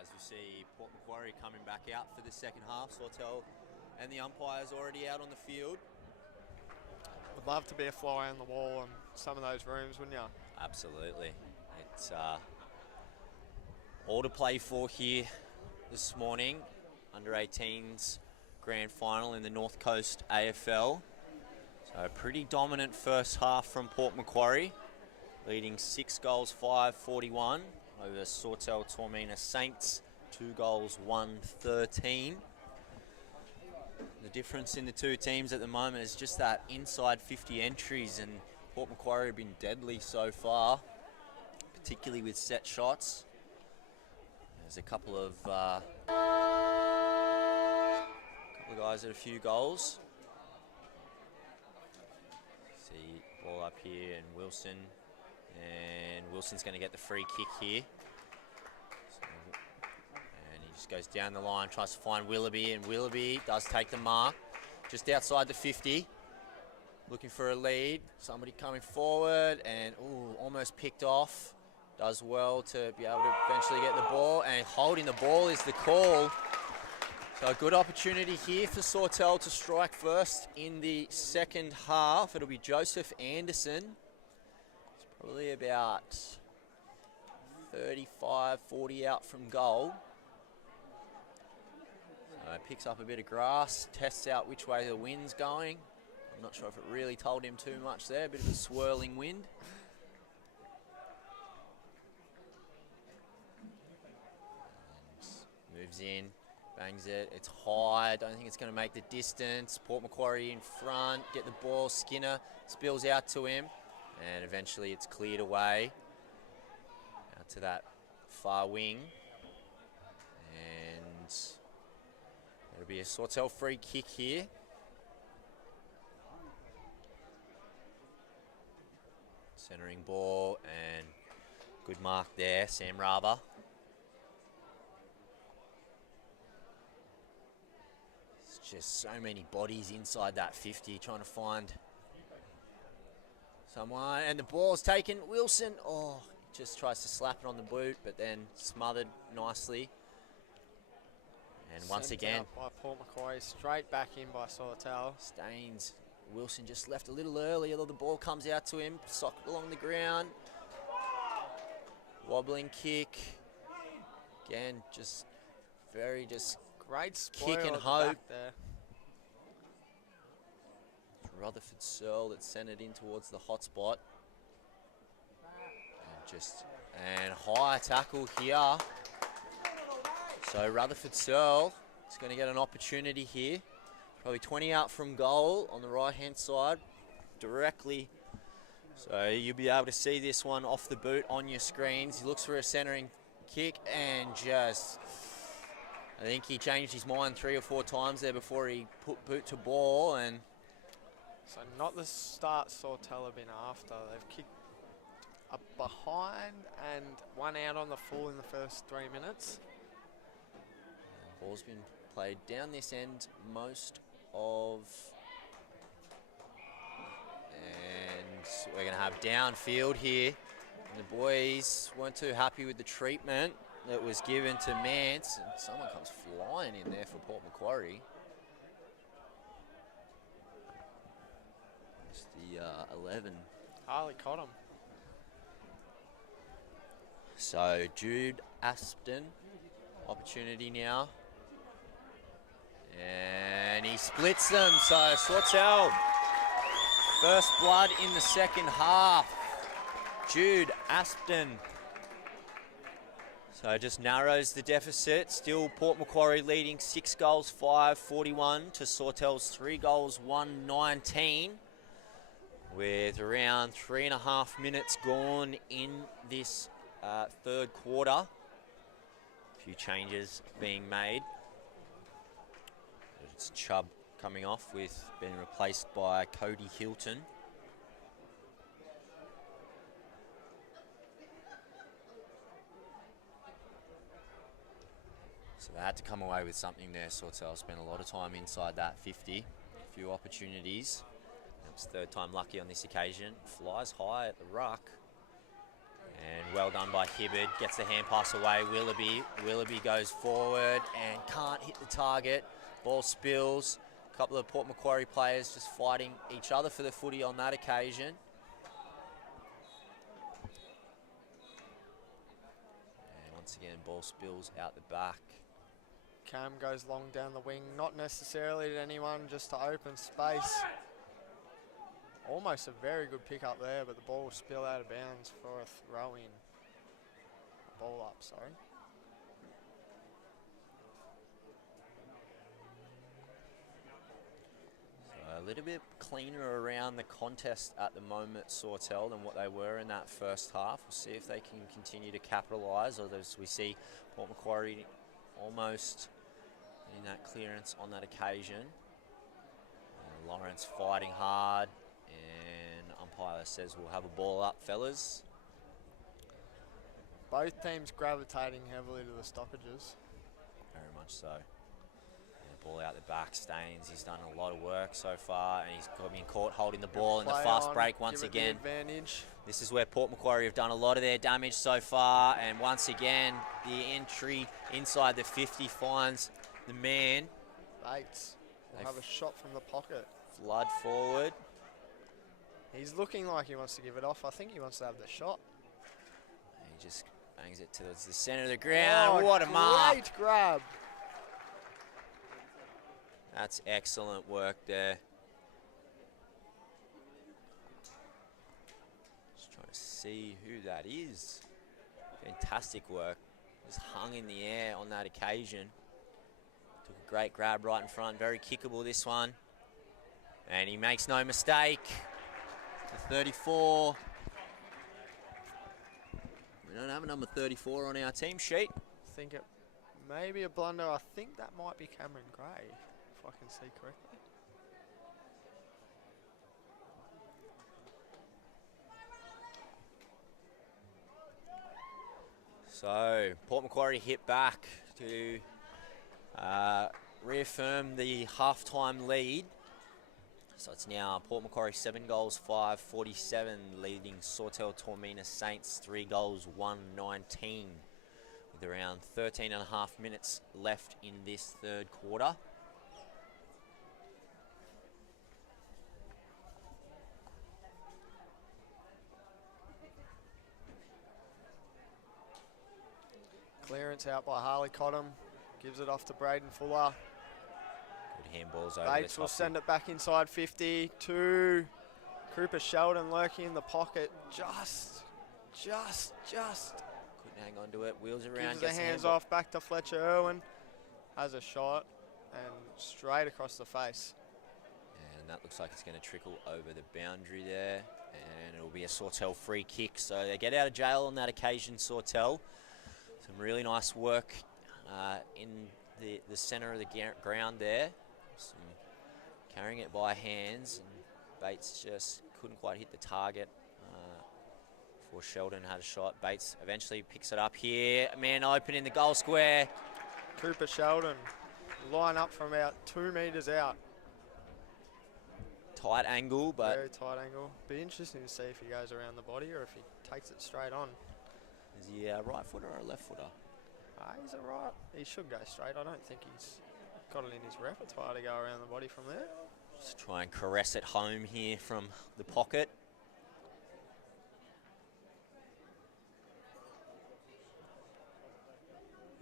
As we see Port Macquarie coming back out for the second half, Sawtell and the umpires already out on the field. Would love to be a fly on the wall in some of those rooms, wouldn't you? Absolutely. It's all to play for here this morning. Under-18s grand final in the North Coast AFL. So a pretty dominant first half from Port Macquarie, leading 6 goals, 5-41 over Sawtell Toormina Saints, 2 goals, 1-13. The difference in the two teams at the moment is just that inside 50 entries, and Port Macquarie have been deadly so far, particularly with set shots. There's a couple of guys at a few goals. See ball up here and Wilson's going to get the free kick here. And he just goes down the line, tries to find Willoughby, and Willoughby does take the mark just outside the 50. Looking for a lead. Somebody coming forward and almost picked off. Does well to be able to eventually get the ball, and holding the ball is the call. So a good opportunity here for Sawtell to strike first in the second half. It'll be Joseph Anderson. It's probably about 35-40 out from goal. So picks up a bit of grass, tests out which way the wind's going. I'm not sure if it really told him too much there, a bit of a swirling wind. And moves in, bangs it, it's high, I don't think it's going to make the distance. Port Macquarie in front, get the ball, Skinner spills out to him, and eventually it's cleared away out to that far wing. And it'll be a Sawtell free kick here. Centering ball, and good mark there, Sam Rava. It's just so many bodies inside that 50, trying to find someone. And the ball's taken. Wilson, just tries to slap it on the boot, but then smothered nicely. And once Sent again, out by Port Macquarie, straight back in by Sawtell. Staines. Wilson just left a little early, although the ball comes out to him, socked along the ground. Wobbling kick. Again, just very Great spoil kick and at the hope. back there. Rutherford Searle that sent it in towards the hot spot. And high tackle here. So Rutherford Searle is going to get an opportunity here. Probably 20 out from goal on the right-hand side, directly. So you'll be able to see this one off the boot on your screens. He looks for a centering kick and I think he changed his mind 3 or 4 times there before he put boot to ball. And So not the start Sawtell have been after. They've kicked up behind and one out on the full in the first 3 minutes. ball's been played down this end most of, and we're going to have downfield here. And the boys weren't too happy with the treatment that was given to Mance, and someone comes flying in there for Port Macquarie. It's the 11. Harley caught him. So Jude Aspden, opportunity now. And he splits them, so Sawtell, first blood in the second half. Jude Aspden. So just narrows the deficit. Still Port Macquarie leading 6 goals, 5, 41 to Sawtell's 3 goals, 1, 19. With around 3.5 minutes gone in this third quarter. A few changes being made. It's Chubb coming off with being replaced by Cody Hilton. So they had to come away with something there. Sawtell spent a lot of time inside that 50. A few opportunities. It was third time lucky on this occasion. Flies high at the ruck. And well done by Hibbard. Gets the hand pass away. Willoughby goes forward and can't hit the target. Ball spills. A couple of Port Macquarie players just fighting each other for the footy on that occasion. And once again, ball spills out the back. Cam goes long down the wing, not necessarily to anyone, just to open space. Almost a very good pick up there, but the ball will spill out of bounds for a throw in. Ball up, sorry. So a little bit cleaner around the contest at the moment, Sawtell, than what they were in that first half. We'll see if they can continue to capitalise, or as we see Port Macquarie almost in that clearance on that occasion. Lawrence fighting hard. And umpire says we'll have a ball up, fellas. Both teams gravitating heavily to the stoppages. Very much so. And ball out the back, Staines. He's done a lot of work so far, and he's been caught holding the ball in the fast break once again. Advantage. This is where Port Macquarie have done a lot of their damage so far, and once again, the entry inside the 50 finds the man. Bates will have a shot from the pocket. Flood forward. He's looking like he wants to give it off. I think he wants to have the shot. He just bangs it towards the centre of the ground. What a mark. Great grab. That's excellent work there. Just trying to see who that is. Fantastic work. Just hung in the air on that occasion. Took a great grab right in front. Very kickable, this one. And he makes no mistake. The 34. We don't have a number 34 on our team sheet. I think it may be a blunder. I think that might be Cameron Gray, if I can see correctly. So, Port Macquarie hit back to reaffirm the halftime lead. So it's now Port Macquarie 7 goals, 5, 47, leading Sawtell Toormina Saints 3 goals, 1, 19. with around 13 and a half minutes left in this third quarter. Clearance out by Harley Cottam. Gives it off to Braden Fuller. Good handballs over Bates will send it back inside 50 to Cooper Sheldon lurking in the pocket. Just. Couldn't hang on to it. Wheels around. Gives the hands off back to Fletcher Irwin. Has a shot and straight across the face. And that looks like it's going to trickle over the boundary there. And it'll be a Sawtell free kick. So they get out of jail on that occasion, Sawtell. Some really nice work in the centre of the ground there. Some carrying it by hands. And Bates just couldn't quite hit the target before Sheldon had a shot. Bates eventually picks it up here. Man open in the goal square. Cooper Sheldon line up from about 2 metres out. Tight angle, but very tight angle. Be interesting to see if he goes around the body or if he takes it straight on. is he a right footer or a left footer? He's a right. He should go straight. I don't think he's got it in his repertoire to go around the body from there. Just try and caress it home here from the pocket.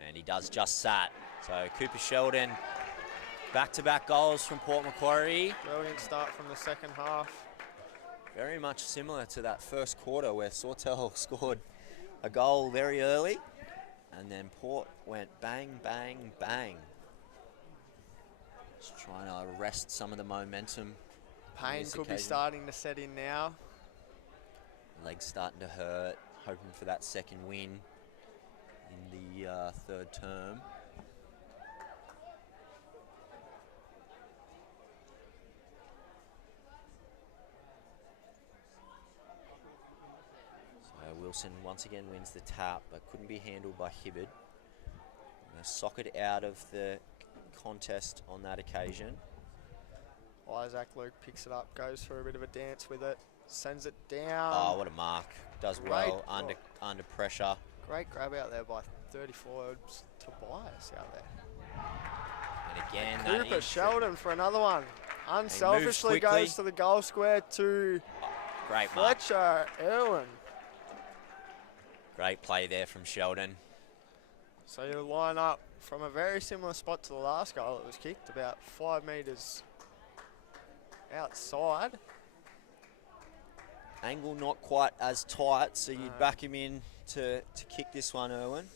And he does just that. So Cooper Sheldon, back-to-back goals from Port Macquarie. Brilliant start from the second half. Very much similar to that first quarter where Sawtell scored a goal very early. And then Port went bang, bang, bang. Just trying to arrest some of the momentum. Pain could be starting to set in now. Legs starting to hurt. Hoping for that second win in the third term. So Wilson once again wins the tap, but couldn't be handled by Hibbard. Socket out of the contest on that occasion. Isaac Luke picks it up, goes for a bit of a dance with it, sends it down. Oh, what a mark. Does well under pressure. Great grab out there by 34 Tobias out there. And again, Cooper Sheldon for another one. Unselfishly goes to the goal square to great Fletcher Irwin. Great play there from Sheldon. So you line up from a very similar spot to the last goal. It was kicked about 5 metres outside. Angle not quite as tight, so you'd back him in to kick this one, Irwin.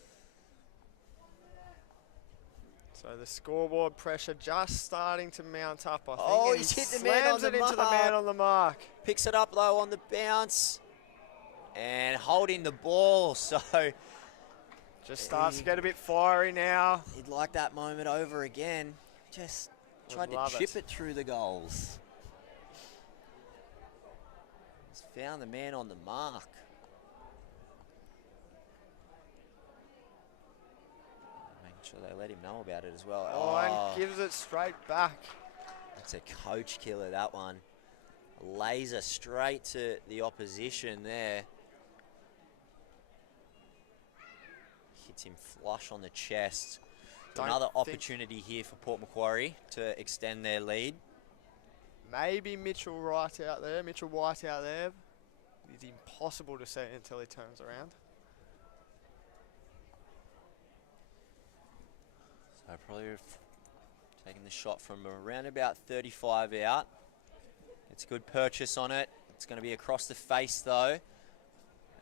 So the scoreboard pressure just starting to mount up, I think. Oh, he's hit the man on the mark. Into the man on the mark. Picks it up though on the bounce and holding the ball, so just starts to get a bit fiery now. He'd like that moment over again. Just tried to chip it through the goals. He's found the man on the mark. Making sure they let him know about it as well. Oh, and gives it straight back. That's a coach killer, that one. Laser straight to the opposition there. Hits him flush on the chest. Another opportunity here for Port Macquarie to extend their lead. Maybe Mitchell White out there. It's impossible to see until he turns around. So probably taking the shot from around about 35 out. It's a good purchase on it. It's going to be across the face though.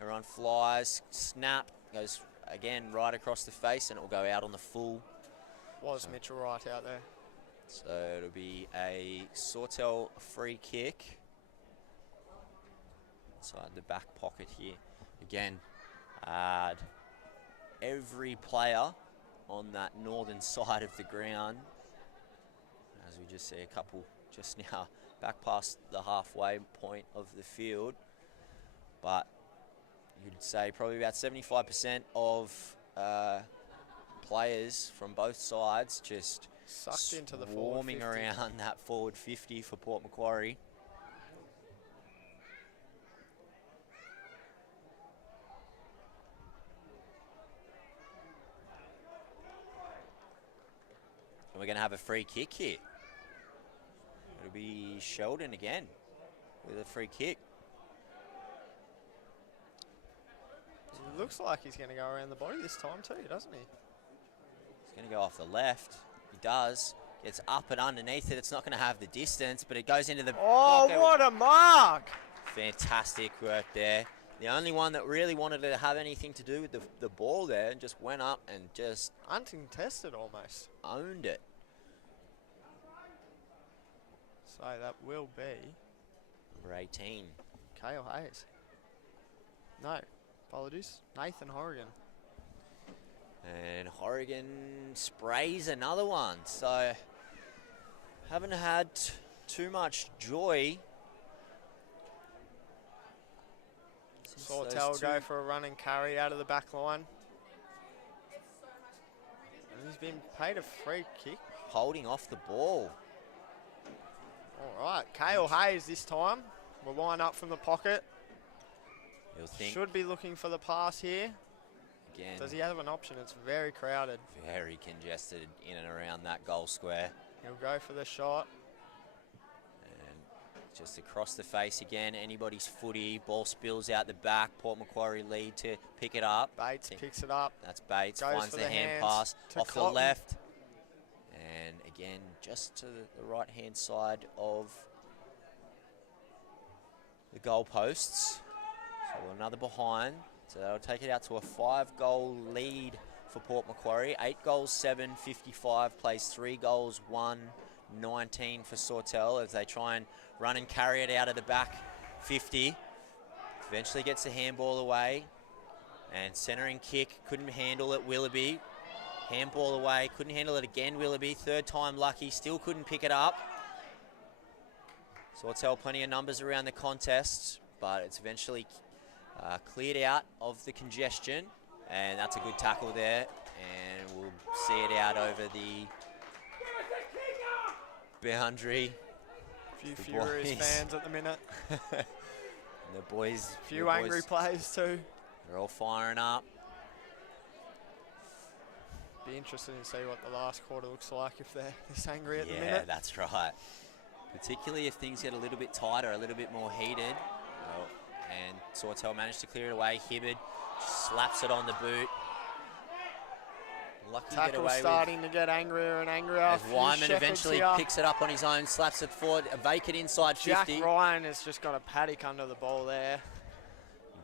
Everyone flies, snap, goes again right across the face, and it will go out on the full. Was Mitchell Wright out there? So it'll be a Sawtell free kick inside the back pocket here. Again, every player on that northern side of the ground, as we just see a couple just now back past the halfway point of the field, but you'd say probably about 75% of players from both sides just sucked into the swarming around that forward 50 for Port Macquarie. going to have a free kick here. It'll be Sheldon again with a free kick. It looks like he's going to go around the body this time too, doesn't he? He's going to go off the left. He does. Gets up and underneath it. It's not going to have the distance, but it goes into the pocket. What a mark! Fantastic work there. The only one that really wanted to have anything to do with the ball there and just went up and just Uncontested almost. owned it. So that will be Number 18. Kale Hayes. No, apologies. Nathan Horrigan. And Horrigan sprays another one. So haven't had too much joy. since those Sawtell two- go for a run and carry out of the back line. And he's been paid a free kick. holding off the ball. All right, Kale Hayes this time will line up from the pocket. You'll think Should be looking for the pass here. again, Does he have an option? It's very crowded. very congested in and around that goal square. He'll go for the shot. And just across the face again, anybody's footy. Ball spills out the back. Port Macquarie lead to pick it up. Bates picks it up. That's Bates, Goes finds for the the hand hands pass to off the Cotton. left. And again, just to the right-hand side of the goal posts. So another behind. So they'll take it out to a 5-goal lead for Port Macquarie. 8 goals, 7, 55, plays 3 goals, 1, 19 for Sawtell as they try and run and carry it out of the back 50. Eventually gets the handball away. And centering kick, couldn't handle it, Willoughby. Handball away, couldn't handle it again, Willoughby. Third time lucky, still couldn't pick it up. Sawtell plenty of numbers around the contest, but it's eventually cleared out of the congestion. And that's a good tackle there. And we'll see it out over the boundary. Few The furious boys. fans at the minute. And the boys, Few the angry boys, players too. they're all firing up. Be interested to see what the last quarter looks like if they're this angry at the Yeah, minute. that's right. Particularly if things get a little bit tighter, a little bit more heated. Oh, and Sawtell managed to clear it away. Hibbard slaps it on the boot. Lucky to get Tackle away starting to get angrier and angrier. with. As Few Wyman shepherds eventually here. picks it up on his own, slaps it forward, a vacant inside Jack 50. Ryan has just got a paddock under the ball there.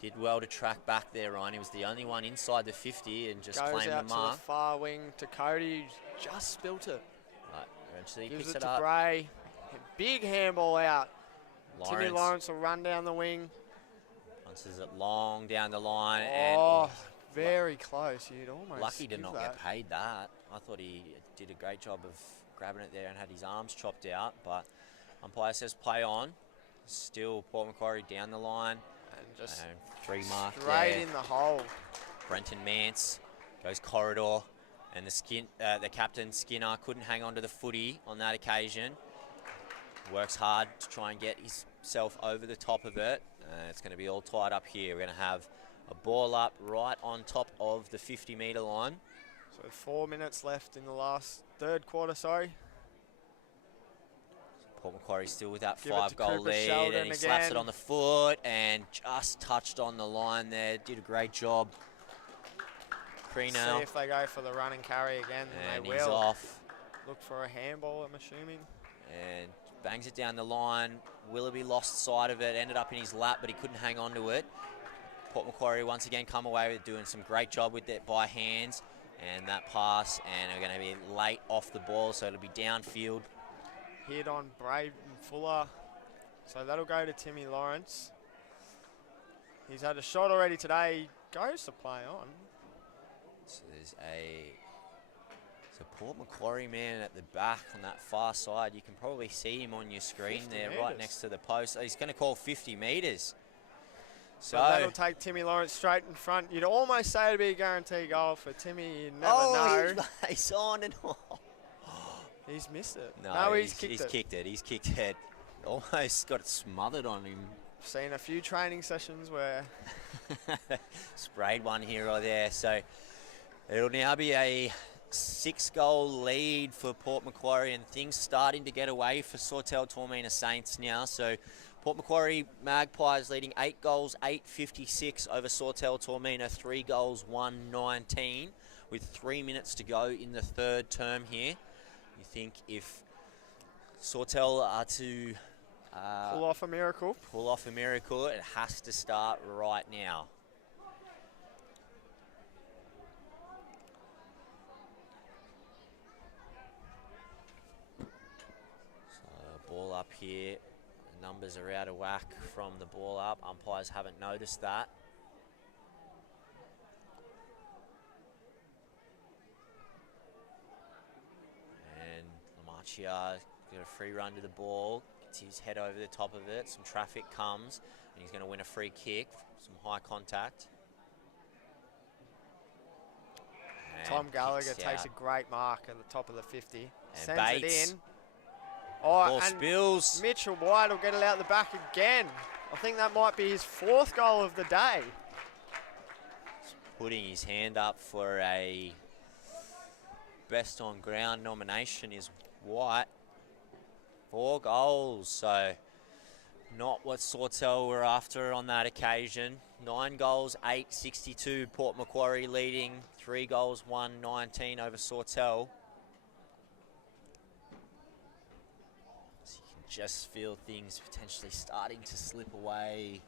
He did well to track back there, Ryan. He was the only one inside the 50 and just Goes claimed the out to mark. the far wing to Cody, who's just spilt it. Right, eventually he Gives picks it it to up. Bray. Big handball out. Timmy Lawrence Lawrence will run down the wing. punches it long down the line. Oh, And very close. You'd almost lucky to give not that. get paid that. I thought he did a great job of grabbing it there and had his arms chopped out, but umpire says play on. Still Port Macquarie down the line. And just And 3 mark straight there. in the hole. Brenton Mance goes corridor, and the captain Skinner couldn't hang on to the footy on that occasion. Works hard to try and get himself over the top of it. It's going to be all tied up here. We're going to have a ball up right on top of the 50-metre line. So 4 minutes left in the last third quarter, sorry. Port Macquarie still with that Give it to 5-goal Cooper lead, Sheldon and he slaps it again. on the foot and just touched on the line there. Did a great job. See Creenell, if they go for the run and carry again. and They he's will. off Look for a handball, I'm assuming. and bangs it down the line. Willoughby lost sight of it, ended up in his lap, but he couldn't hang on to it. Port Macquarie once again come away with doing some great job with it by hands and that pass, and are going to be late off the ball, so it'll be downfield. Hit on Braden Fuller. So that'll go to Timmy Lawrence. He's had a shot already today. He goes to play on. So there's a Port Macquarie man at the back on that far side. You can probably see him on your screen 50 there, right metres. next to the post. He's going to call 50 metres. So that'll take Timmy Lawrence straight in front. You'd almost say it'd be a guarantee goal for Timmy. You never know. He's on and off. He's missed it. No, He's kicked it. He's kicked it. Almost got it smothered on him. Seen a few training sessions where Sprayed one here or there. So it'll now be a 6-goal lead for Port Macquarie, and things starting to get away for Sawtell Toormina Saints now. So Port Macquarie Magpies leading 8 goals, 8.56 over Sawtell Toormina, 3 goals, 1.19 with 3 minutes to go in the third term here. You think if Sawtell are to Pull off a miracle. it has to start right now. So ball up here. The numbers are out of whack from the ball up. Umpires haven't noticed that. And Lamachia got a free run to the ball. Gets his head over the top of it. Some traffic comes, and he's going to win a free kick. Some high contact. And Tom Gallagher kicks takes out. a great mark at the top of the 50. And Sends Bates. it in. Oh, Ball and spills. Mitchell White will get it out the back again. I think that might be his 4th goal of the day. Putting his hand up for a best on ground nomination is White. 4 goals, so not what Sawtell were after on that occasion. 9 goals, 8.62. Port Macquarie leading 3 goals, 1.19 over Sawtell. So you can just feel things potentially starting to slip away.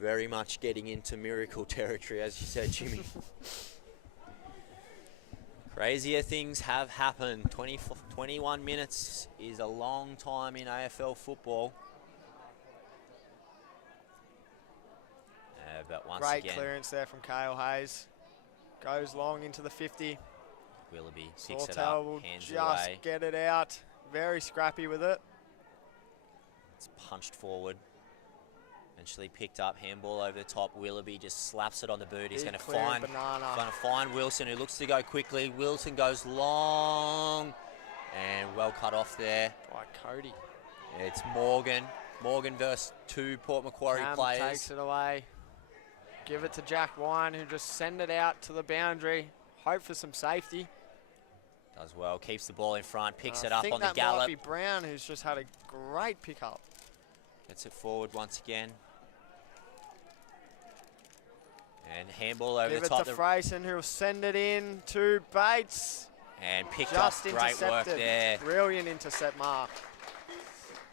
Very much getting into miracle territory, as you said, Jimmy. Crazier things have happened. 21 minutes is a long time in AFL football. But once Great again, clearance there from Cale Hayes. Goes long into the 50. Willoughby picks it Sawtell up, will hands it just away. get it out. Very scrappy with it. It's punched forward. Eventually picked up, handball over the top. Willoughby just slaps it on the boot. He's Big going to clearing banana. find Wilson, who looks to go quickly. Wilson goes long and well cut off there. By Cody. It's Morgan. Morgan versus 2 Port Macquarie Cam players. takes it away. Give it to Jack Wine, who just send it out to the boundary. Hope for some safety. Does well, keeps the ball in front, picks I it up think on the that gallop. might be Brown, who's just had a great pickup. Gets it forward once again. And handball over Give the it top. to Freyson, who will send it in to Bates. And picked up, Just great intercepted. work there. Brilliant intercept mark.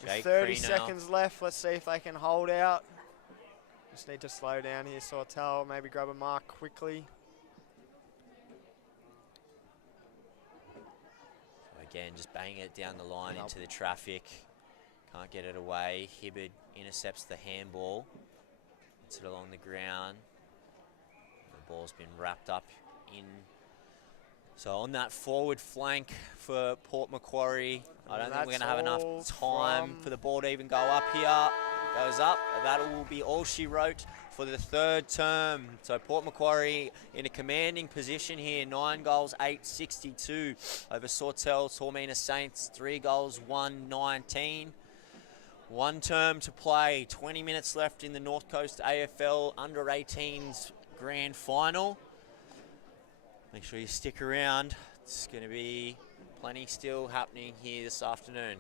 With Jake 30 Cree now. seconds left. Let's see if they can hold out. Just need to slow down here, Sawtell. Maybe grab a mark quickly. Again, just banging it down the line Nope. into the traffic. Can't get it away. Hibbard intercepts the handball. Puts it along the ground. The ball's been wrapped up in. So on that forward flank for Port Macquarie, I don't think we're going to have enough That's time all for the ball to even go up here. Goes up. That will be all she wrote for the third term. So Port Macquarie in a commanding position here. 9 goals, 8.62 over Sawtell Toormina Saints. 3 goals, 1.19. 1 term to play. 20 minutes left in the North Coast AFL Under-18s Grand Final. Make sure you stick around. It's going to be plenty still happening here this afternoon.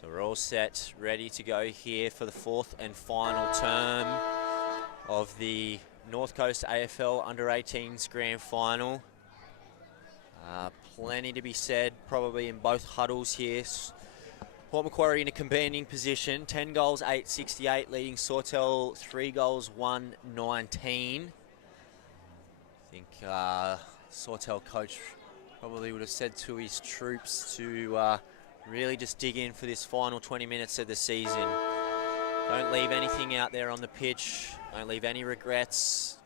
So we're all set, ready to go here for the fourth and final term of the North Coast AFL Under-18s Grand Final. Plenty to be said, probably in both huddles here. Port Macquarie in a commanding position, 10 goals, 868, leading Sawtell 3 goals, 119. I think Sawtell coach probably would have said to his troops to really just dig in for this final 20 minutes of the season. Don't leave anything out there on the pitch. Don't leave any regrets.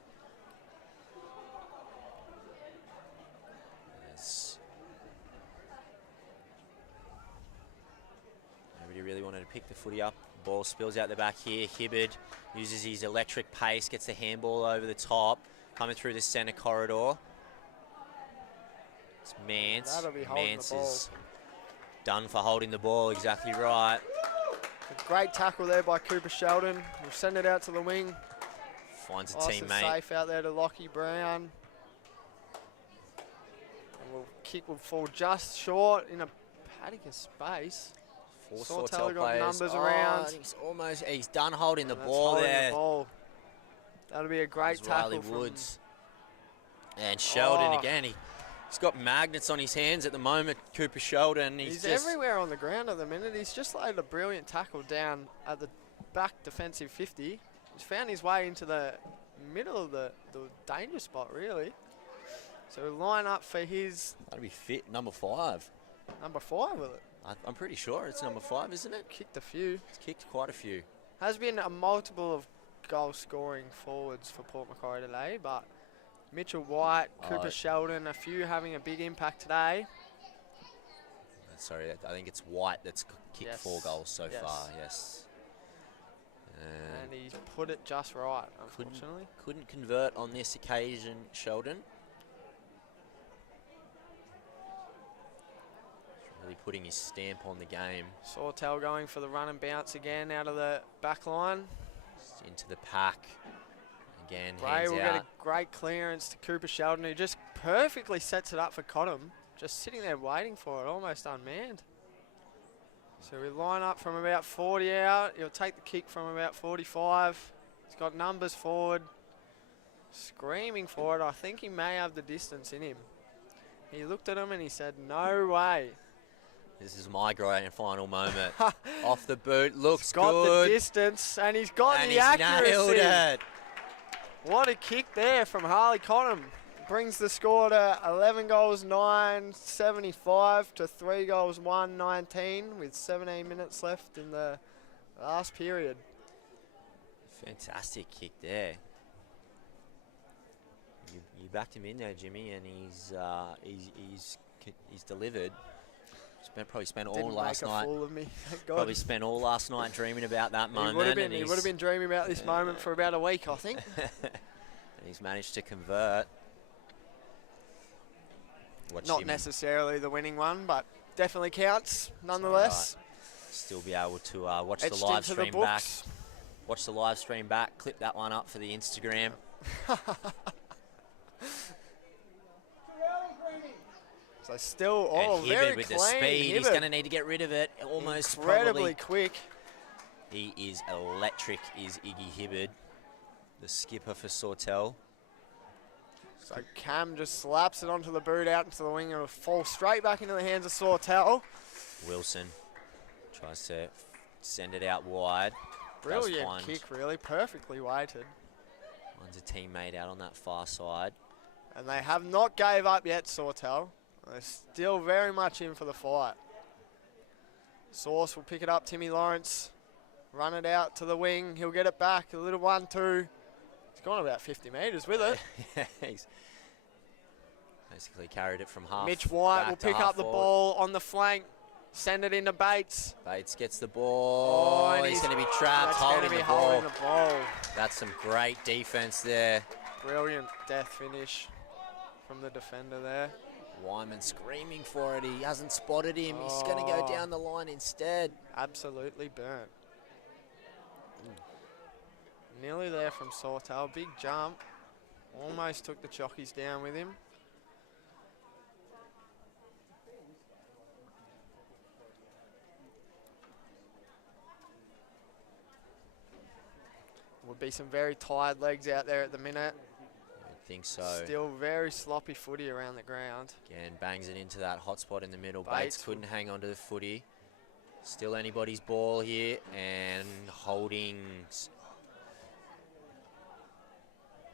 Nobody really wanted to pick the footy up. Ball spills out the back here. Hibberd uses his electric pace, gets the handball over the top, coming through the centre corridor. It's Mance. That'll be holding Mance the ball. is done for holding the ball, exactly right. A great tackle there by Cooper Sheldon. We'll send it out to the wing. Finds a Nice and teammate. safe out there to Lockie Brown. And kick will fall just short in a paddock of space. Four Sawtell got players. numbers around. He's done holding the And that's ball holding there. the ball. That'll be a great It's Riley tackle from Woods. And Sheldon Oh. again. He's got magnets on his hands at the moment, Cooper Sheldon. He's just everywhere on the ground at the minute. He's just laid a brilliant tackle down at the back defensive 50. He's found his way into the middle of the danger spot, really. So we'll line up for his That'll be fit, number 5. number 5 with it. I'm pretty sure it's number 5, isn't it? Kicked a few. It's kicked quite a few. Has been a multiple of goal scoring forwards for Port Macquarie today, but Mitchell White, Cooper Sheldon, a few having a big impact today. Sorry, I think it's White that's kicked Yes. 4 goals so Yes. far, yes. And he's put it just right, unfortunately. Couldn't convert on this occasion, Sheldon. Really putting his stamp on the game. Sawtell going for the run and bounce again out of the back line. Just into the pack. Again, Gray hands will out. get a great clearance to Cooper Sheldon, who just perfectly sets it up for Cottam. Just sitting there waiting for it, almost unmanned. So we line up from about 40 out. He'll take the kick from about 45. He's got numbers forward. Screaming for it. I think he may have the distance in him. He looked at him and he said, no way. This is my grand final moment. Off the boot, looks He's got good. the distance and he's got And the he's accuracy. nailed it. What a kick there from Harley Cottam. Brings the score to 11 goals, 975 to 3 goals, 119 with 17 minutes left in the last period. Probably kick there. You backed him in there, Jimmy, and he's delivered. Probably spent all Didn't last make a night. fool of me, thank God. Probably spent all last night dreaming about that moment. He would have been dreaming about this moment for about a week, I think. And he's managed to convert. Watch Not him necessarily the winning one, but definitely counts nonetheless. still be able to watch Etched the live into the stream back. books. Watch the live stream back. Clip that one up for the Instagram. So still, And very Hibberd with clean. the speed. He's Hibberd. going to need to get rid of it. Almost Incredibly probably. quick. He is electric, is Iggy Hibberd, the skipper for Sawtell. So Cam just slaps it onto the boot out into the wing and it'll fall straight back into the hands of Sawtell. Wilson tries to send it out wide. Brilliant find- kick, really. Perfectly weighted. Finds a teammate out on that far side. And they have not gave up yet, Sawtell. They're still very much in for the fight. Sauce will pick it up, Timmy Lawrence. Run it out to the wing. He'll get it back. A little 1-2. He's gone about 50 metres with it. He's basically carried it from half. Mitch White back will to pick half up the forward. ball on the flank. Send it into Bates. Bates gets the ball. and He's going to be trapped that's holding gonna be the ball. holding the ball. That's some great defense there. Brilliant death finish from the defender there. Wyman screaming for it. He hasn't spotted him. He's going to go down the line instead. Absolutely burnt. Nearly there from Sawtell. Big jump. Almost took the chockies down with him. Would be some very tired legs out there at the minute. I think so. Still very sloppy footy around the ground. Again, bangs it into that hot spot in the middle. Bates Bates couldn't hang on to the footy. Still anybody's ball here, and holding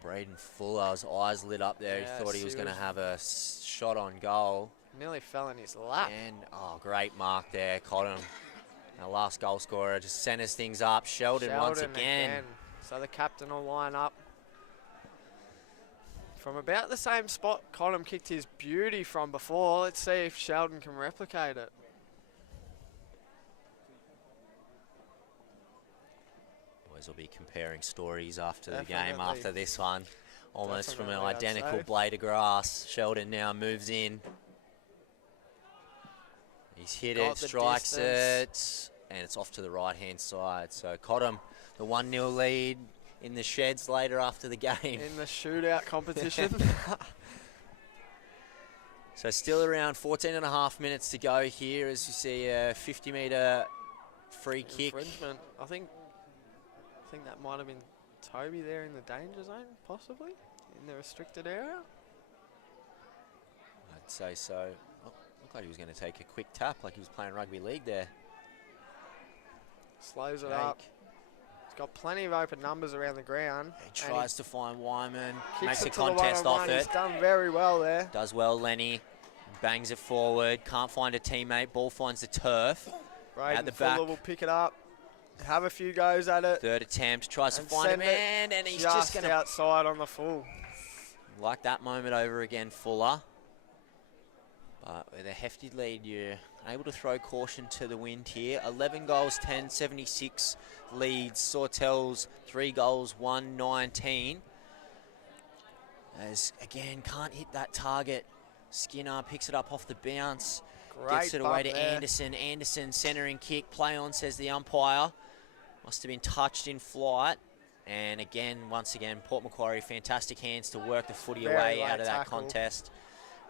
Braden Fuller's eyes lit up there. Yeah, He thought he was going to have a shot on goal. Nearly fell in his lap. And, oh, great mark there. Cotton, our last goal scorer, just centers things up. Sheldon once again. So the captain will line up. From about the same spot Cotton kicked his beauty from before. Let's see if Sheldon can replicate it. Boys will be comparing stories after the game, Definitely. after this one. Almost from an Definitely, I'd identical say. blade of grass. Sheldon now moves in. He's hit Got it, the strikes distance. it, and it's off to the right-hand side. So Cottam, the 1-0 lead in the sheds later after the game. In the shootout competition. So still around 14 and a half minutes to go here as you see a 50-metre free kick. Infringement. I think that might have been Toby there in the danger zone, possibly, in the restricted area. I'd say so. Oh, looked like he was going to take a quick tap like he was playing rugby league there. Slows it up. He's got plenty of open numbers around the ground. He tries to find Wyman, Kicks makes a it to the contest off one-on-one. it. He's done very well there. Does well, Lenny. Bangs it forward. Can't find a teammate. Ball finds the turf. Braden At the Fuller back. will pick it up. Have a few goes at it. Third attempt. Tries to And find a send it man. And he's just going to outside on the full. like that moment over again, Fuller. But with a hefty lead, you're able to throw caution to the wind here. 11 goals, 10, 76 leads. Sawtell's 3 goals, 1, 19. As, again, can't hit that target. Skinner picks it up off the bounce. Great Gets it away bump to there. Anderson. Anderson centering kick. Play on, says the umpire. Must have been touched in flight. And again, once again, Port Macquarie, fantastic hands to work the footy Very away late out of that tackle. contest.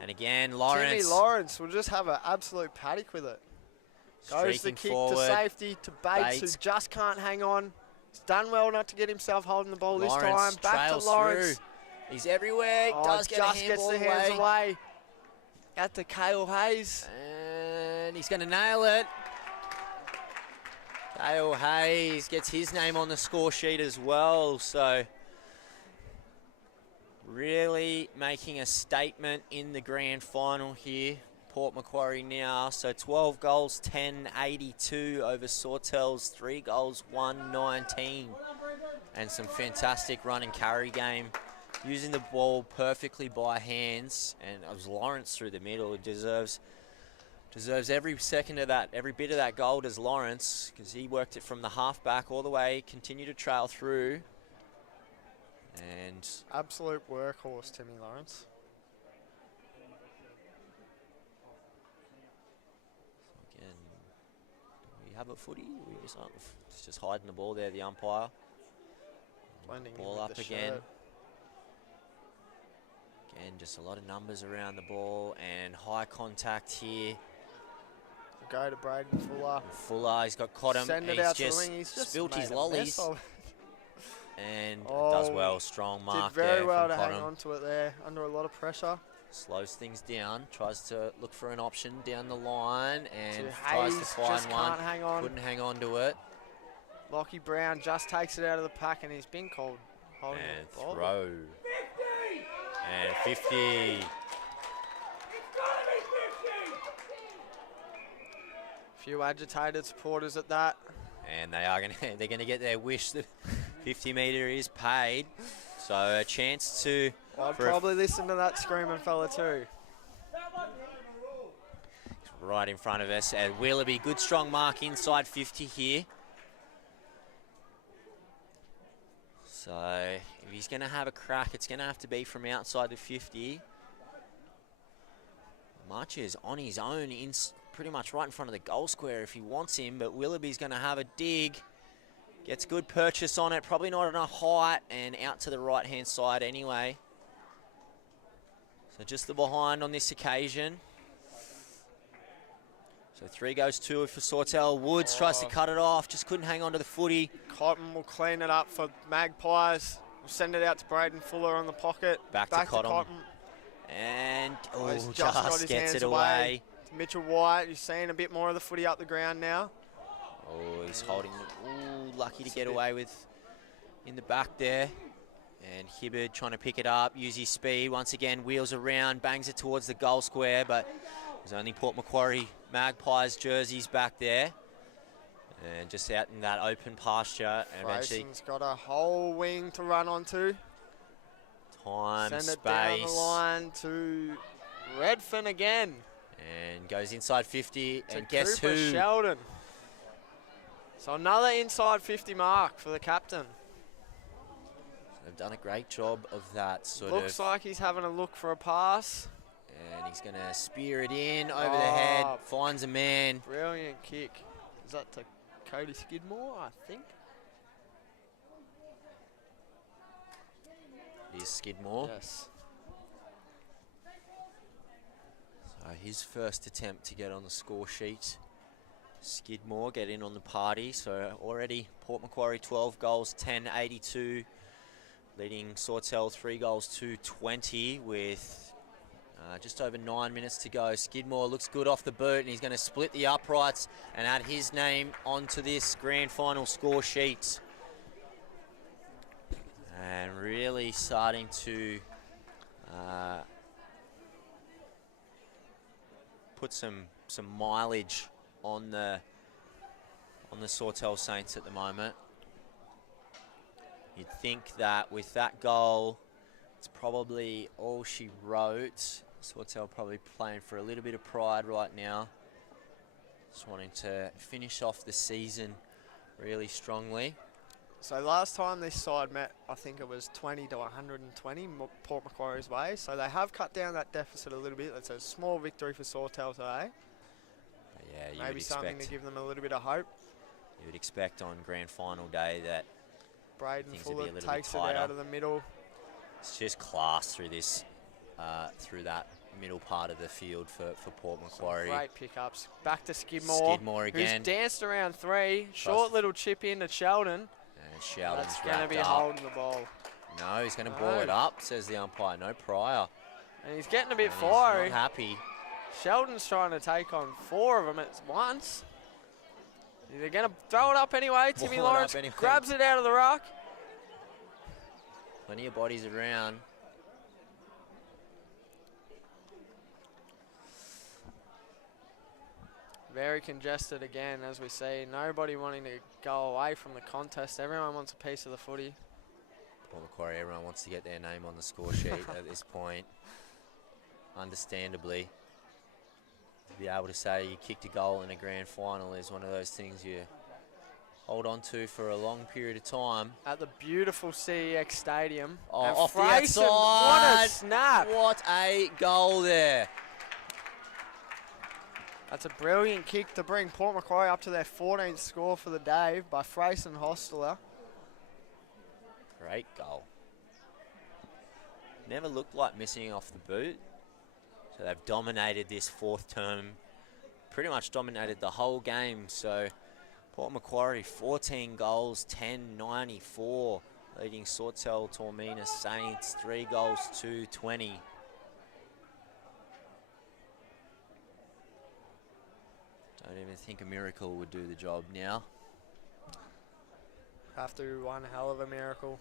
And again, Lawrence Timmy Lawrence will just have an absolute paddock with it. Goes the streaking kick forward. to safety to Bates, Bates. who just can't hang on. He's done well not to get himself holding the ball this time. Lawrence Back to trails Lawrence. through. He's everywhere. Oh, Does get a just gets handball the hands away. away. At the Cale Hayes. And he's going to nail it. Dale Hayes gets his name on the score sheet as well. So really making a statement in the grand final here. Port Macquarie now. So 12 goals, 10, 82 over Sawtell's 3 goals, 1, 19. And some fantastic run and carry game. Using the ball perfectly by hands, and it was Lawrence through the middle. He deserves every second of that, every bit of that goal does Lawrence, because he worked it from the halfback all the way, continued to trail through, and Absolute workhorse, Timmy Lawrence. again, do we have a footy? It's just hiding the ball there, the umpire. Blending in Ball with up the again. shirt. Again, just a lot of numbers around the ball and high contact here. Go to Braden Fuller. Fuller, he's got Cottam. Send it He's out to the just wing. He's just spilt his made a mess lollies of and Oh, does well. Strong mark Did very there well from to hang Cottam. on to it there under a lot of pressure. Slows things down, tries to look for an option down the line and To tries to Hayes, find just one. can't hang on. Couldn't hang on to it. Lockie Brown just takes it out of the pack and he's been called holding And the ball. throw. And 50. Few agitated supporters at that. And they're gonna get their wish. The 50 metre is paid. So a chance to I'd for a probably listen to that screaming fella too. right in front of us. And Willoughby, good strong mark inside 50 here. So if he's going to have a crack, it's going to have to be from outside the 50. March is on his own, pretty much right in front of the goal square if he wants him, but Willoughby's going to have a dig. Gets good purchase on it, probably not enough height, and out to the right-hand side anyway. So just the behind on this occasion. So 3 goes 2 for Sawtell. Woods tries to cut it off, just couldn't hang on to the footy. Cotton will clean it up for Magpies. We'll send it out to Braden Fuller on the pocket. Back to Cotton. And He's just got his gets hands it away. Mitchell White, you're seeing a bit more of the footy up the ground now. Oh, he's holding it. Ooh, lucky to get away with in the back there. And Hibbard trying to pick it up, use his speed. Once again, wheels around, bangs it towards the goal square, but there's only Port Macquarie Magpies jerseys back there. And just out in that open pasture. And eventually Grayson's got a whole wing to run onto. Time, Send space. it down the line to Redfern again. And goes inside 50. To And guess Cooper who? Sheldon. So another inside 50 mark for the captain. They've done a great job of that sort Looks of. like he's having a look for a pass. And he's going to spear it in over the head. Finds a man. Brilliant kick. Is that to Cody Skidmore, I think? It is Skidmore. Yes. So his first attempt to get on the score sheet. Skidmore get in on the party. So already Port Macquarie 12 goals, 10-82. Leading Sawtell 3 goals to 20 with just over 9 minutes to go. Skidmore looks good off the boot and he's going to split the uprights and add his name onto this grand final score sheet. And really starting to put some mileage on the Sawtell Saints at the moment. You'd think that with that goal, it's probably all she wrote. Sawtell probably playing for a little bit of pride right now. Just wanting to finish off the season really strongly. So last time this side met, I think it was 20 to 120 Port Macquarie's way. So they have cut down that deficit a little bit. That's a small victory for Sawtell today. Yeah, you Maybe would something expect, to give them a little bit of hope. you would expect on grand final day that Braden things would be Fuller a little takes bit it tighter. out of the middle. It's just class through this, through that middle part of the field for Port Macquarie. Great pickups. Back to Skidmore. Skidmore again. Who's danced around 3. Short little chip in to Sheldon. And Sheldon's That's going to wrapped be up. holding the ball. No, he's going to ball it up, says the umpire. No prior. And he's getting a bit And he's fiery. not happy. Sheldon's trying to take on 4 of them at once. They're going to throw it up anyway. Timmy Ball it up Lawrence anyway. grabs it out of the ruck. Plenty of bodies around. Very congested again, as we see. Nobody wanting to go away from the contest. Everyone wants a piece of the footy. Port Macquarie, everyone wants to get their name on the score sheet at this point. Understandably. To be able to say you kicked a goal in a grand final is one of those things you hold on to for a long period of time. At the beautiful CEX Stadium. Oh, And off the Frayson, outside. what a snap. What a goal there. That's a brilliant kick to bring Port Macquarie up to their 14th score for the day by Frayson Hostler. Great goal. Never looked like missing off the boot. So they've dominated this 4th term. Pretty much dominated the whole game. So Port Macquarie 14 goals, 10-94. Leading Sawtell Toormina Saints 3 goals to 20. Don't even think a miracle would do the job now. Have to do one hell of a miracle.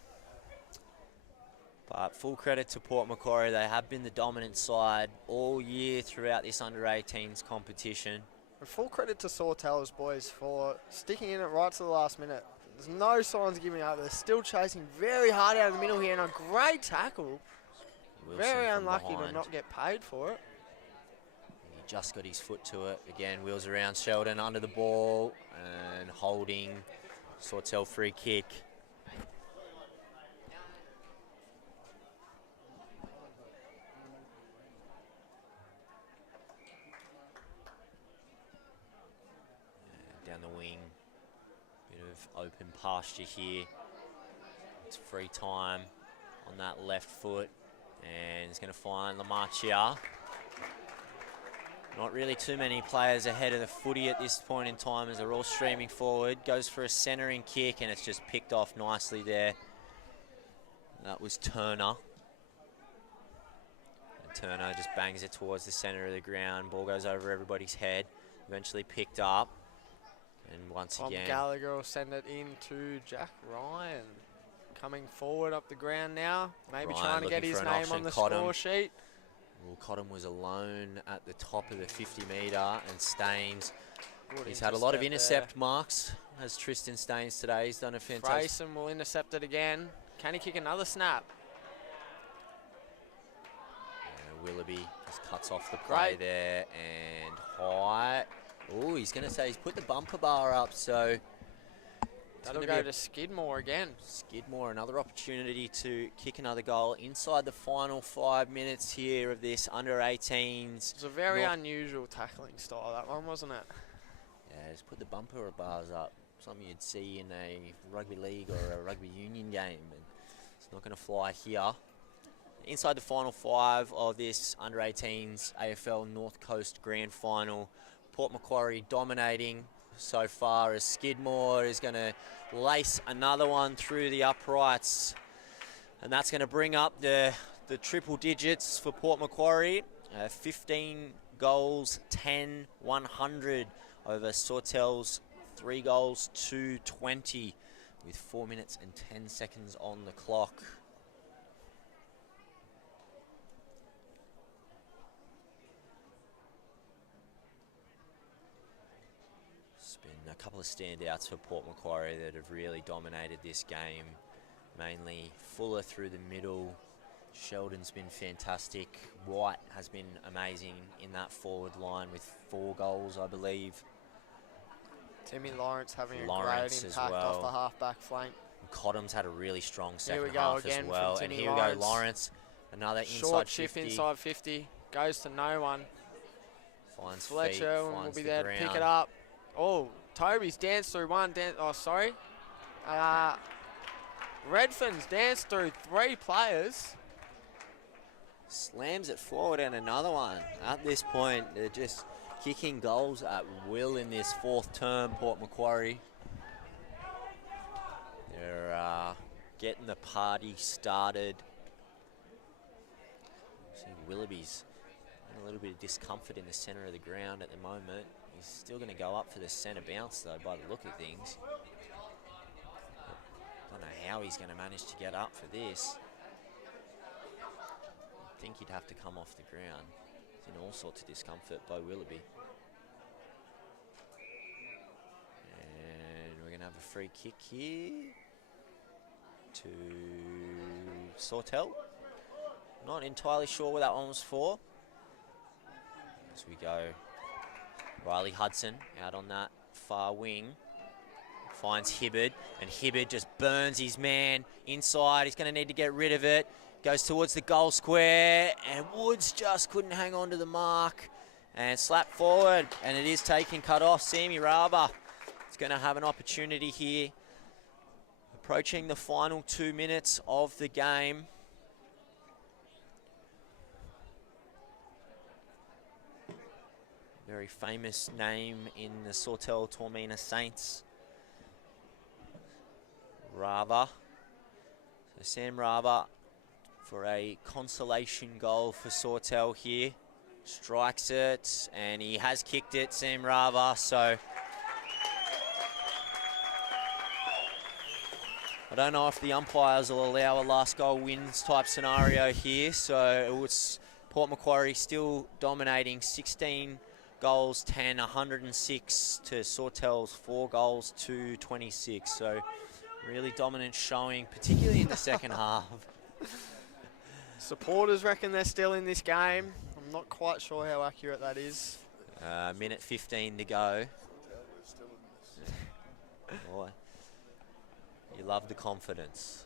But full credit to Port Macquarie. They have been the dominant side all year throughout this under-18s competition. And full credit to Sawtell's boys for sticking in it right to the last minute. There's no signs of giving up. They're still chasing very hard out of the middle here, and a great tackle. Wilson Very from unlucky behind. to not get paid for it. He just got his foot to it. Again, wheels around Sheldon under the ball and holding. Sawtell free kick. Down the wing. Bit of open pasture here. It's free time on that left foot. And he's going to find Lamarchia. Not really too many players ahead of the footy at this point in time as they're all streaming forward. Goes for a centering kick and it's just picked off nicely there. That was Turner. And Turner just bangs it towards the centre of the ground. Ball goes over everybody's head. Eventually picked up. And once Tom again, Gallagher will send it in to Jack Ryan. Coming forward up the ground now. Maybe Ryan trying to get looking his for an name option. on the Cotton. score sheet. Well, Cotton was alone at the top of the 50 metre, and Staines, Good he's had a lot of intercept intercept marks, as Tristan Staines today. He's done a there. fantastic... Frayson will intercept it again. Can he kick another snap? Willoughby just cuts off the play Great. there, and high. Oh, he's going to say he's put the bumper bar up, so... That'll go to Skidmore again. Skidmore, another opportunity to kick another goal inside the final 5 minutes here of this under-18s. It's a very unusual tackling style, that one, wasn't it? Yeah, just put the bumper bars up. Something you'd see in a rugby league or a rugby union game. And it's not going to fly here. Inside the final 5 of this under-18s AFL North Coast Grand Final. Port Macquarie dominating so far as Skidmore is going to lace another one through the uprights. And that's going to bring up the triple digits for Port Macquarie. 15 goals, 10, 100 over Sawtell's 3 goals, 220 with 4 minutes and 10 seconds on the clock. A couple of standouts for Port Macquarie that have really dominated this game. Mainly Fuller through the middle. Sheldon's been fantastic. White has been amazing in that forward line with 4 goals, I believe. Timmy Lawrence having Lawrence a great as impact well. off the half-back flank. Cottom's had a really strong Here we second go half again as well. from And Timmy here we Lawrence. go, Lawrence. Another Short inside shift 50. inside 50. Goes to no one. Finds Fletcher feet, will finds be the there ground. to pick it up. Oh, Toby's danced through one. Redfern's danced through 3 players. Slams it forward and another one. At this point, they're just kicking goals at will in this 4th term, Port Macquarie. They're getting the party started. See Willoughby's in a little bit of discomfort in the centre of the ground at the moment. He's still going to go up for the centre bounce, though, by the look of things. Don't know how he's going to manage to get up for this. I think he'd have to come off the ground. He's in all sorts of discomfort by Willoughby. And we're going to have a free kick here to Sawtell. Not entirely sure where that one was for. As we go, Riley Hudson out on that far wing. Finds Hibbard, and Hibbard just burns his man inside. He's going to need to get rid of it. Goes towards the goal square, and Woods just couldn't hang on to the mark. And slapped forward, and it is taken cut off. Sammy Raba is going to have an opportunity here. Approaching the final 2 minutes of the game. Very famous name in the Sawtell Toormina Saints. Rava. So Sam Rava for a consolation goal for Sawtell here. Strikes it, and he has kicked it, Sam Rava. So I don't know if the umpires will allow a last goal wins type scenario here. So it was Port Macquarie still dominating, 16 goals, 10, 106 to Sawtell's 4 goals, 226. So really dominant showing, particularly in the second half. Supporters reckon they're still in this game. I'm not quite sure how accurate that is. Minute 15 to go. Boy, you love the confidence.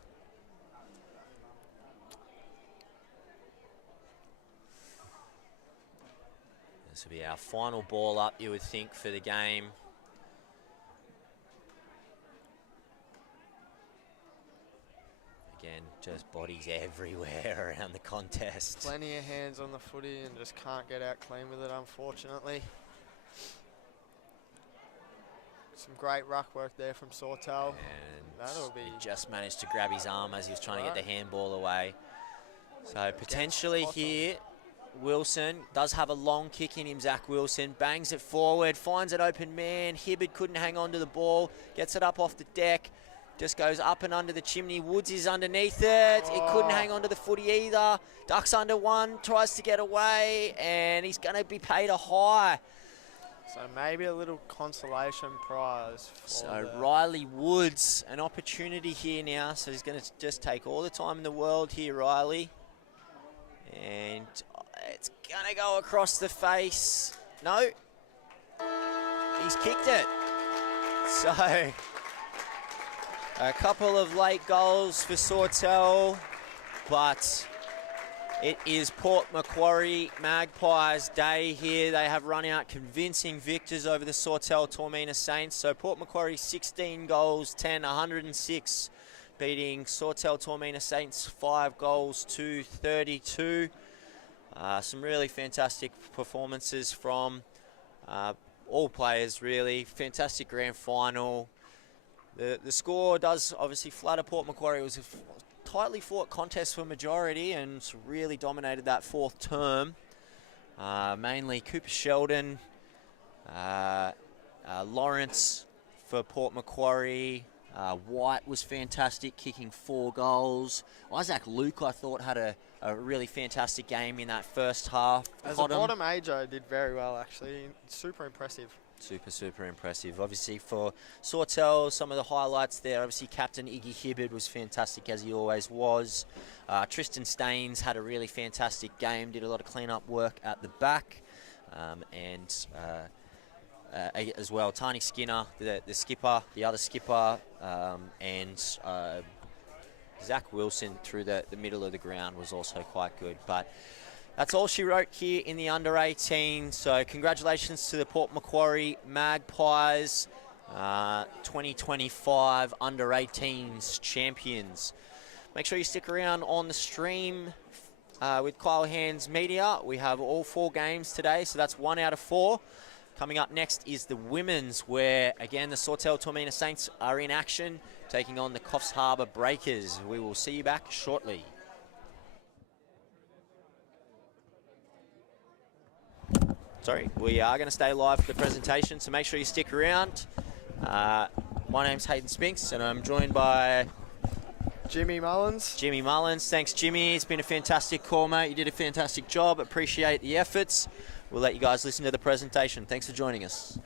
This will be our final ball up, you would think, for the game. Again, Just bodies everywhere around the contest. Plenty of hands on the footy and just can't get out clean with it, unfortunately. Some great ruck work there from Sawtell. And That'll be... he just managed to grab his arm as he was trying to get the handball away. So potentially here, Wilson does have a long kick in him, Zach Wilson. Bangs it forward, finds an open man. Hibbard couldn't hang on to the ball. Gets it up off the deck. Just goes up and under the chimney. Woods is underneath it. He couldn't hang on to the footy either. Ducks under one, tries to get away, and he's going to be paid a high. So maybe a little consolation prize. So Riley Woods, an opportunity here now. So he's going to just take all the time in the world here, Riley. And it's going to go across the face. No. He's kicked it. So a couple of late goals for Sawtell, but it is Port Macquarie Magpies' day here. They have run out convincing victors over the Sawtell Toormina Saints. So Port Macquarie 16 goals, 10, 106, beating Sawtell Toormina Saints 5 goals to 32. Some really fantastic performances from all players, really. Fantastic grand final. The score does obviously flatter Port Macquarie. It was a tightly fought contest for majority and really dominated that fourth term. Mainly Cooper Sheldon, Lawrence for Port Macquarie. White was fantastic, kicking 4 goals. Isaac Luke, I thought, had a really fantastic game in that first half. As a bottom ager, did very well, actually. Super impressive. Super impressive. Obviously for Sawtell, some of the highlights there. Obviously Captain Iggy Hibbard was fantastic, as he always was. Tristan Staines had a really fantastic game, did a lot of clean-up work at the back. As well, Tiny Skinner, the skipper, the other skipper, and Zach Wilson through the middle of the ground was also quite good. But that's all she wrote here in the under-18. So congratulations to the Port Macquarie Magpies, 2025 under-18s champions. Make sure you stick around on the stream with Kyle Hands Media. We have all 4 games today, so that's 1 out of 4. Coming up next is the women's, where, again, the Sawtell Toormina Saints are in action, taking on the Coffs Harbour Breakers. We will see you back shortly. Sorry, we are going to stay live for the presentation, so make sure you stick around. My name's Hayden Spinks, and I'm joined by Jimmy Mullins. Jimmy Mullins. Thanks, Jimmy. It's been a fantastic call, mate. You did a fantastic job. Appreciate the efforts. We'll let you guys listen to the presentation. Thanks for joining us.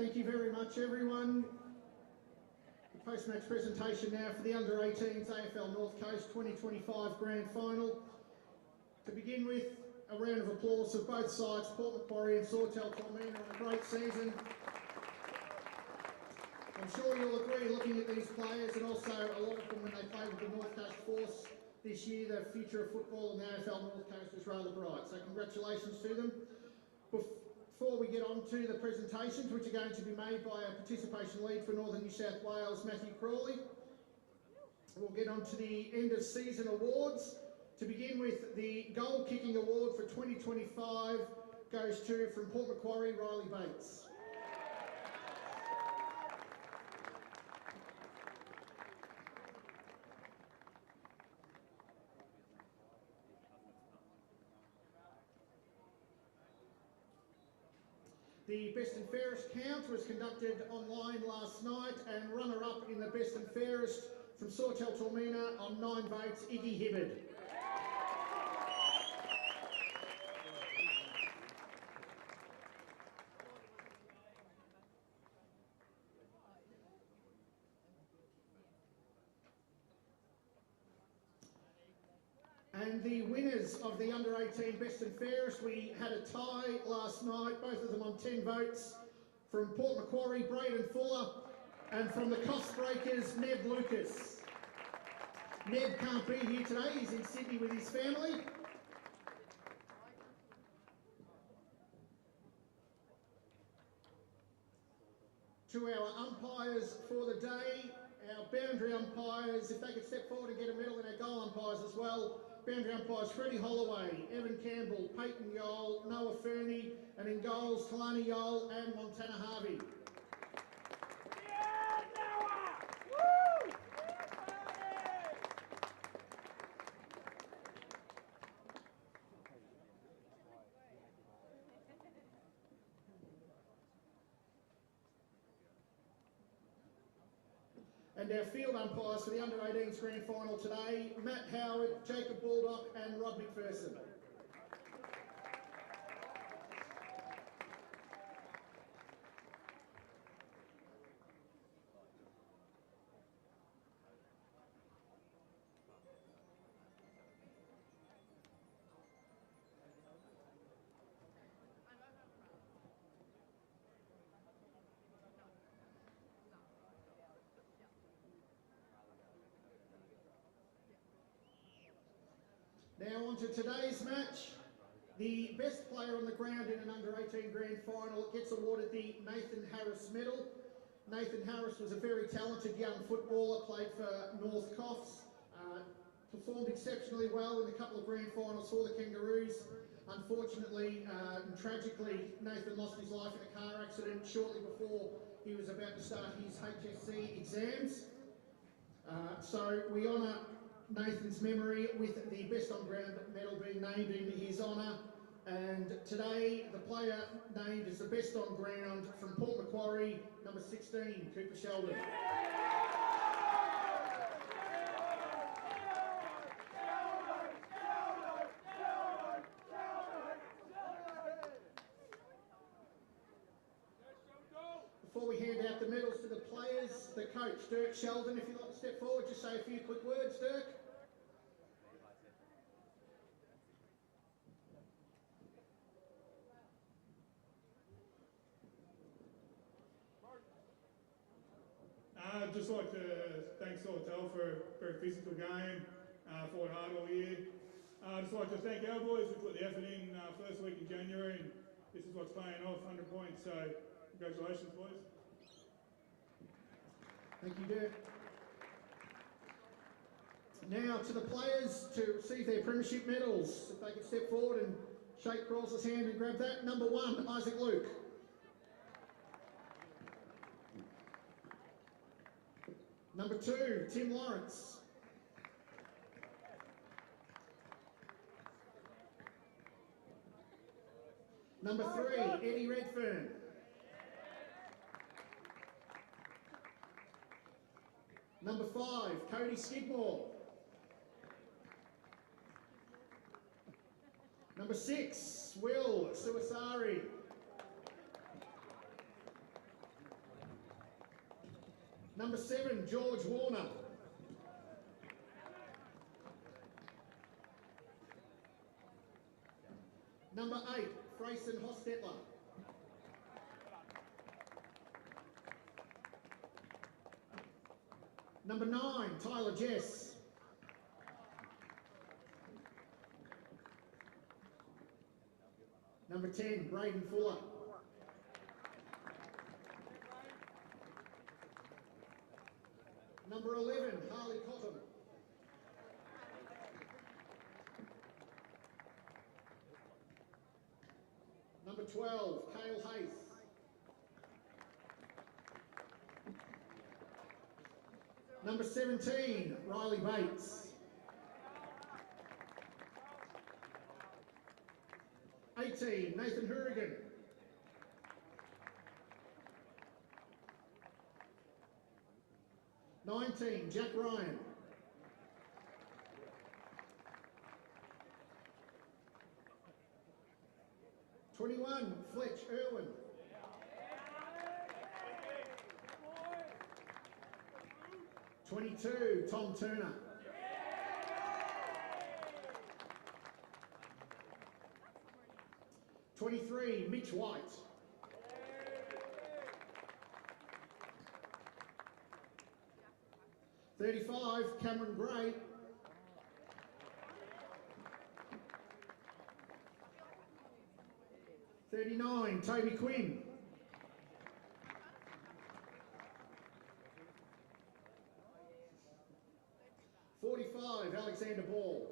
Thank you very much, everyone. The post-match presentation now for the Under-18s AFL North Coast 2025 Grand Final. To begin with, a round of applause for both sides, Port Macquarie and Sawtell Toormina, on a great season. I'm sure you'll agree, looking at these players, and also a lot of them when they played with the North Coast Force this year, the future of football in the AFL North Coast is rather bright. So congratulations to them. Before we get on to the presentations, which are going to be made by our participation lead for Northern New South Wales, Matthew Crawley, we'll get on to the end of season awards. To begin with, the goal kicking award for 2025 goes to, from Port Macquarie, Riley Bates. The best and fairest count was conducted online last night, and runner-up in the best and fairest from Sawtell Toormina on 9 votes, Iggy Hibbard. And the winners of the Under-18 Best and Fairest, we had a tie last night, both of them on 10 votes. From Port Macquarie, Braden Fuller, and from the Cost Breakers, Ned Lucas. Ned can't be here today, he's in Sydney with his family. To our umpires for the day, our boundary umpires, if they could step forward and get a medal, and our goal umpires as well. Boundary umpires, Freddie Holloway, Evan Campbell, Peyton Yole, Noah Fernie, and in goals, Talani Yole and Montana Harvey. Yeah, Noah! Woo! And our field umpires for the Under-18s Grand Final today, Matt Howard, Jacob Baldock and Rod McPherson. Now on to today's match. The best player on the ground in an Under-18 Grand Final gets awarded the Nathan Harris Medal. Nathan Harris was a very talented young footballer, played for North Coffs, performed exceptionally well in a couple of Grand Finals for the Kangaroos. Unfortunately and tragically, Nathan lost his life in a car accident shortly before he was about to start his HSC exams. So we honour Nathan's memory with the Best on Ground medal being named in his honour, and today the player named as the Best on Ground from Port Macquarie, number 16, Cooper Sheldon. Before we hand out the medals to the players, the coach, Dirk Sheldon, if you'd like to step forward, just say a few quick words, Dirk. I'd just like to thank Sawtell for a very physical game, fought hard all year. I'd just like to thank our boys who put the effort in first week in January, and this is what's paying off, 100 points, so congratulations, boys. Thank you, Dirk. Now to the players to receive their premiership medals. If they could step forward and shake Crawls' hand and grab that. Number 1, Isaac Luke. Number 2, Tim Lawrence. Number 3, Eddie Redfern. Number 5, Cody Skidmore. Number 6, Will Suasari. Number 7, George Warner. Number 8, Freyson Hostetler. Number 9, Tyler Jess. Number 10, Braden Fuller. Number 11, Harley Cotton. Number 12, Cale Hayes. Number 17, Riley Bates. Nathan Hourigan. Jack Ryan. 21, Fletch Irwin. 22, Tom Turner. 23, Mitch White. 35, Cameron Gray. 39, Toby Quinn. 45, Alexander Ball.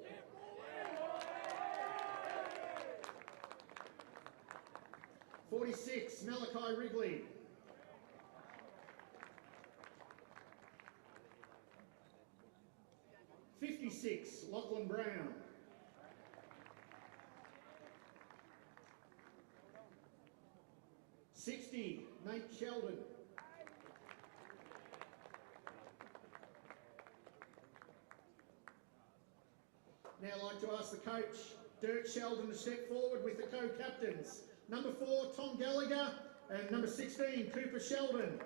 46, Malachi Wrigley. 56, Lachlan Brown. 60, Nate Sheldon. 'Now I'd like to ask the coach, Dirk Sheldon, to step forward with the co-captains. Number 4, Tom Gallagher, and number 16, Cooper Sheldon.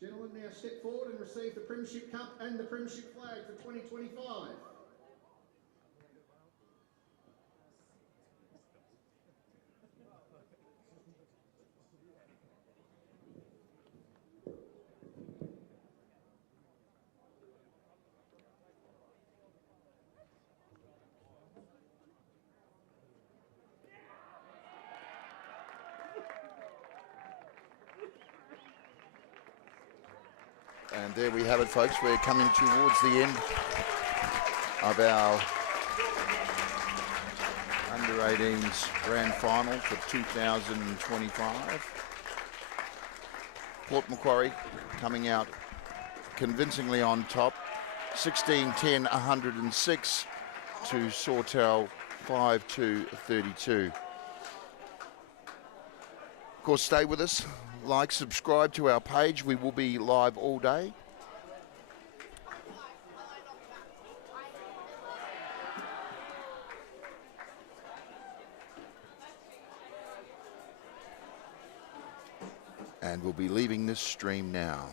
Gentlemen, now step forward and receive the Premiership Cup and the Premiership flag for 2025. And there we have it, folks. We're coming towards the end of our under-18s grand final for 2025. Port Macquarie coming out convincingly on top, 16-10-106 to Sawtell 5-2-32. Of course, stay with us. Like, subscribe to our page. We will be live all day. And we'll be leaving this stream now.